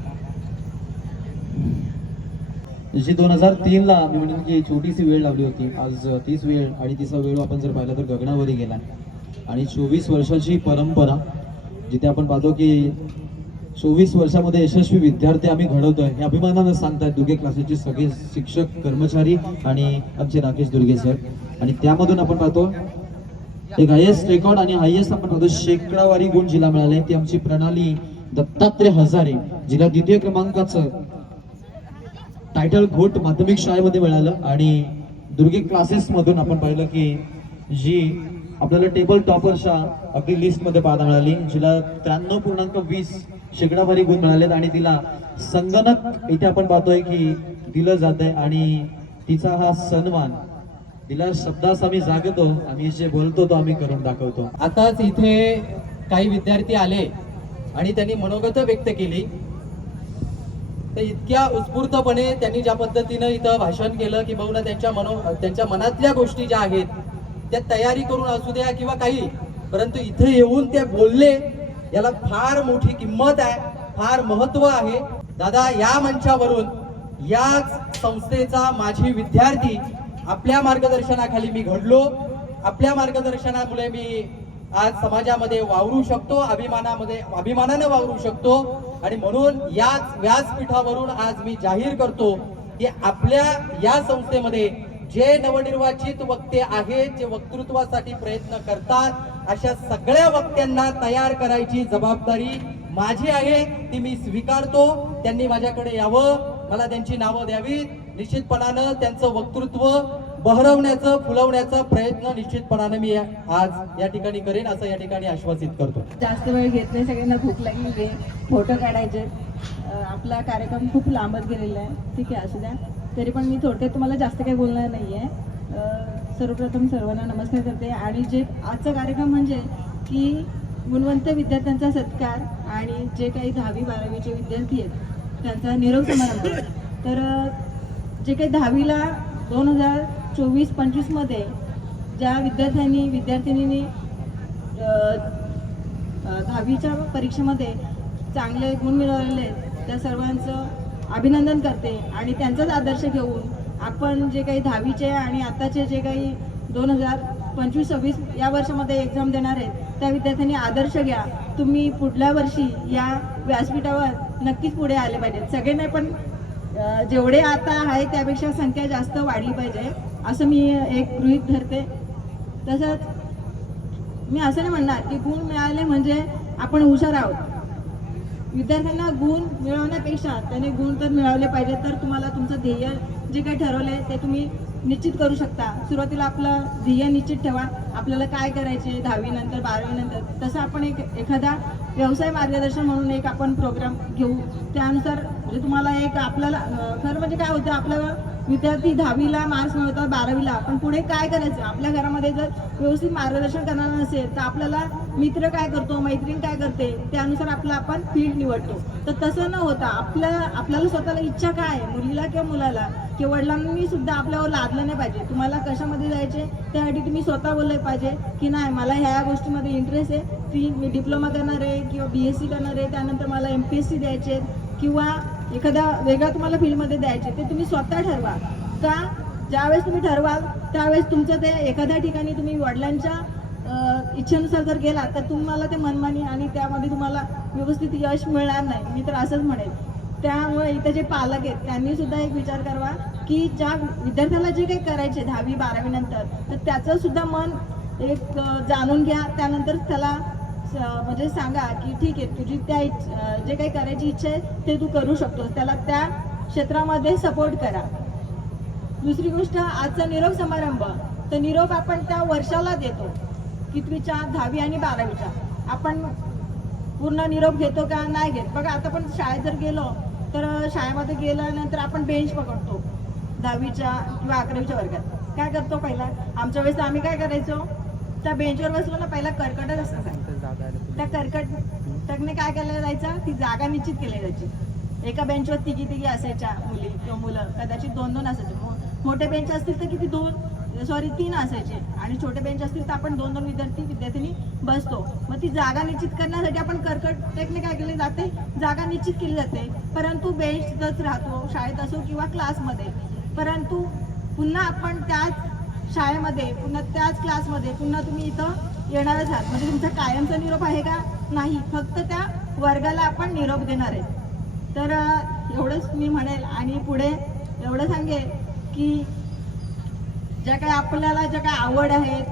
जशी 2003ला मी म्हणेन की छोटीशी वेळ लावली होती, आज 30 वेळ आणि 30 वेळ आपण जर पाहिलं तर गगनावरी गेला. आणि 24 वर्षाची परंपरा जिथे आपण पाहतो की 24 वर्षामध्ये यशस्वी विद्यार्थी आम्ही घडवतोय हे अभिमानानं सांगतात दुर्गे क्लासेसचे सगळे शिक्षक, कर्मचारी आणि आमचे राकेश दुर्गे सर. आणि त्यामधून आपण पाहतो एक हायेस्ट रेकॉर्ड आणि हायेस्ट आपण पाहतो शेकडावारी गुण जिला मिळाले ती आमची प्रणाली दत्तात्रय हजारे, जिला द्वितीय क्रमांकाचं टायटल घोट माध्यमिक शाळेमध्ये मिळालं. आणि दुर्गे क्लासेस मधून आपण पाहिलं की जी आपल्याला टेबल टॉपरच्या अगदी लिस्टमध्ये पाहायला मिळाली, जिला 93.20 शेकडावारी गुण मिळालेत आणि तिला संगणक इथे आपण पाहतोय की दिलं जात आहे. आणि तिचा हा सन्मान तिला शब्दास आम्ही जागतो, आम्ही जे बोलतो तो आम्ही करून दाखवतो. आताच इथे काही विद्यार्थी आले आणि त्यांनी मनोगत व्यक्त केली. तर इतक्या उत्स्फूर्तपणे त्यांनी ज्या पद्धतीनं इथं भाषण केलं की बहुना त्यांच्या मनातल्या गोष्टी ज्या आहेत त्या तयारी करून असू द्या किंवा काही, परंतु इथे येऊन ते बोलले, याला फार मोठी किंमत आहे, फार महत्व आहे. दादा, या मंचावरून याच संस्थेचा माझी विद्यार्थी, आपल्या मार्गदर्शनाखाली मी घडलो, आपल्या मार्गदर्शनामुळे मी आज समाजामध्ये वावरू शकतो, अभिमानानं वावरू शकतो. आणि म्हणून याच व्यासपीठावरून आज मी जाहीर करतो की आपल्या या संस्थेमध्ये जे नवनिर्वाचित वक्ते आहेत, जे वक्तृत्वासाठी प्रयत्न करतात, अशा सगळ्या वक्त्यांना तयार करायची जबाबदारी माझी आहे, ती मी स्वीकारतो. त्यांनी माझ्याकडे यावं, मला त्यांची नावं द्यावीत. निश्चितपणानं त्यांचं वक्तृत्व बहरवण्याचं, फुलवण्याचा प्रयत्न निश्चितपणाने मी आज या ठिकाणी करेन, असं या ठिकाणी आश्वासित करतो. जास्त वेळ घेत नाही, सगळ्यांना भूक लागलेली आहे, फोटो काढायचे. आपला कार्यक्रम खूप लांबत गेलेला आहे, ठीक आहे, असू द्या. तरी पण मी थोडक्यात तुम्हाला जास्त काही बोलणार नाही आहे. सर्वप्रथम सर्वांना नमस्कार करते. आणि जे आजचा कार्यक्रम म्हणजे की गुणवंत विद्यार्थ्यांचा सत्कार आणि जे काही 10वी 12वीचे विद्यार्थी आहेत त्यांचा निरोप समारंभ. तर जे काही 10वीला 2024-25 मध्ये ज्या विद्यार्थिनींनी 10वीच्या परीक्षेमध्ये चांगले गुण मिळवलेले त्या सर्वांचं अभिनंदन करते आणि त्यांचाच आदर्श घेऊन आपण जे काही 10वीचे आणि आताचे जे काही 2025-26 या वर्षामध्ये एक्झाम देणार आहेत त्या विद्यार्थ्यांनी आदर्श घ्या. तुम्ही पुढल्या वर्षी या व्यासपीठावर नक्कीच पुढे आले पाहिजेत. सगळे नाही पण जेवढे आता आहे त्यापेक्षा संख्या जास्त वाढली पाहिजे असं मी एक गृहीत धरते. तसंच मी असं नाही म्हणणार की गुण मिळाले म्हणजे आपण हुशार आहोत. विद्यार्थ्यांना गुण मिळवण्यापेक्षा त्याने गुण तर मिळवले पाहिजे तर तुम्हाला तुमचं ध्येय जे काही ठरवलं आहे ते तुम्ही निश्चित करू शकता. सुरुवातीला आपलं ध्येय निश्चित ठेवा. आपल्याला काय करायचे 10वी नंतर 12वी नंतर तसं आपण एखादा व्यवसाय मार्गदर्शन म्हणून एक आपण प्रोग्राम घेऊ. त्यानुसार म्हणजे तुम्हाला एक आपल्याला खरं म्हणजे काय होतं आपलं विद्यार्थी 10वीला मार्क्स मिळवतात 12वीला पण पुढे काय करायचं आपल्या घरामध्ये जर व्यवस्थित मार्गदर्शन करणार नसेल तर आपल्याला मित्र काय करतो मैत्रीण काय करते त्यानुसार आपलं आपण फील्ड निवडतो. तर तसं न होता आपल्याला स्वतःला इच्छा काय आहे मुलीला किंवा मुलाला किंवा वडिलांनी सुद्धा आपल्यावर लादलं नाही पाहिजे. तुम्हाला कशामध्ये जायचे त्यासाठी तुम्ही स्वतः बोलले पाहिजे की नाही मला ह्या गोष्टीमध्ये इंटरेस्ट आहे ती मी डिप्लोमा करणार आहे किंवा BSc करणार आहे त्यानंतर मला MPSc द्यायचे किंवा एखाद्या वेगळ्या तुम्हाला फील्डमध्ये द्यायचे ते तुम्ही स्वतः ठरवा. का ज्यावेळेस तुम्ही ठरवाल त्यावेळेस तुमचं ते एखाद्या ठिकाणी तुम्ही वडिलांच्या इच्छेनुसार जर गेला तर तुम्हाला ते मनमानी आणि त्यामध्ये तुम्हाला व्यवस्थित यश मिळणार नाही. मी तर असंच म्हणेल. त्यामुळे इथे जे पालक आहेत त्यांनी सुद्धा एक विचार करावा की ज्या विद्यार्थ्याला जे काही करायचे 10वी 12वी नंतर तर त्याचं सुद्धा मन एक जाणून घ्या. त्यानंतर त्याला म्हणजे सांगा की ठीक आहे तुझी त्या जे काही करायची इच्छा आहे ते तू करू शकतोस. त्याला त्या क्षेत्रामध्ये सपोर्ट करा. दुसरी गोष्ट आजचा निरोप समारंभ तर निरोप आपण त्या वर्षाला देतो कितवीच्या 10वी आणि 12वीच्या. आपण पूर्ण निरोप घेतो का नाही घेत. बघा आता पण शाळेत जर गेलो तर शाळेमध्ये गेल्यानंतर आपण बेंच पकडतो 10वीच्या किंवा 11वीच्या वर्गात. काय करतो पहिला आमच्या वेळेस आम्ही काय करायचो त्या बेंचवर बसलो ना पहिला कर्कटच असायचा. त्या कर्कटने काय केलं जायचं ती जागा निश्चित केली जायची. एका बेंचवर तिघी असायच्या मुली किंवा मुलं कदाचित 2-2 असायचे. मोठे बेंच असतील तर किती 3 असायचे आणि छोटे बेंच असतील तर आपण 2-2 विद्यार्थ्यांनी बसतो. मग ती जागा निश्चित करण्यासाठी आपण कर्कटने काय केले जाते जागा निश्चित केली जाते. परंतु बेंचच राहतो शाळेत असो किंवा क्लासमध्ये. परंतु पुन्हा आपण त्याच शाळेमध्ये पुन्हा त्याच क्लासमध्ये पुन्हा तुम्ही इथं येणारच आहात. म्हणजे तुमचा कायमचा निरोप आहे का नाही फक्त त्या वर्गाला आपण निरोप देणार आहे. तर एवढंच मी म्हणेल आणि पुढे एवढं सांगेल की ज्या काही आपल्याला ज्या काही आवड आहेत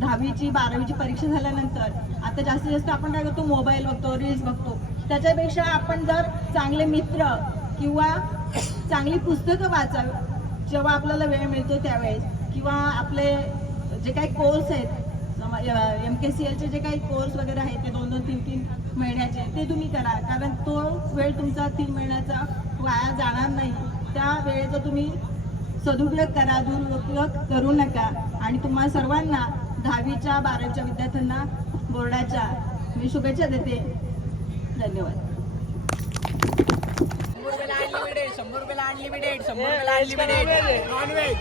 10वीची 12वीची परीक्षा झाल्यानंतर आता जास्तीत जास्त आपण काय करतो मोबाईल बघतो रील्स बघतो. त्याच्यापेक्षा आपण जर चांगले मित्र किंवा चांगली पुस्तकं वाचावी जेव्हा आपल्याला वेळ मिळतो त्यावेळेस किंवा आपले जे काही कोर्स आहेत MKCLचे जे काही कोर्स वगैरे आहेत ते 2-2, 3-3 महिन्याचे ते तुम्ही करा. कारण तो वेळ तुमचा 3 महिन्याचा वाया जाणार नाही. त्या वेळेचा तुम्ही सदुपयोग करा दुरुपयोग करू नका. आणि तुम्हा सर्वांना 10वीच्या 12वीच्या विद्यार्थ्यांना बोर्डाच्या मी शुभेच्छा देते. धन्यवाद. 100 रुपयाला अनलिमिटेड नॉनव्हेज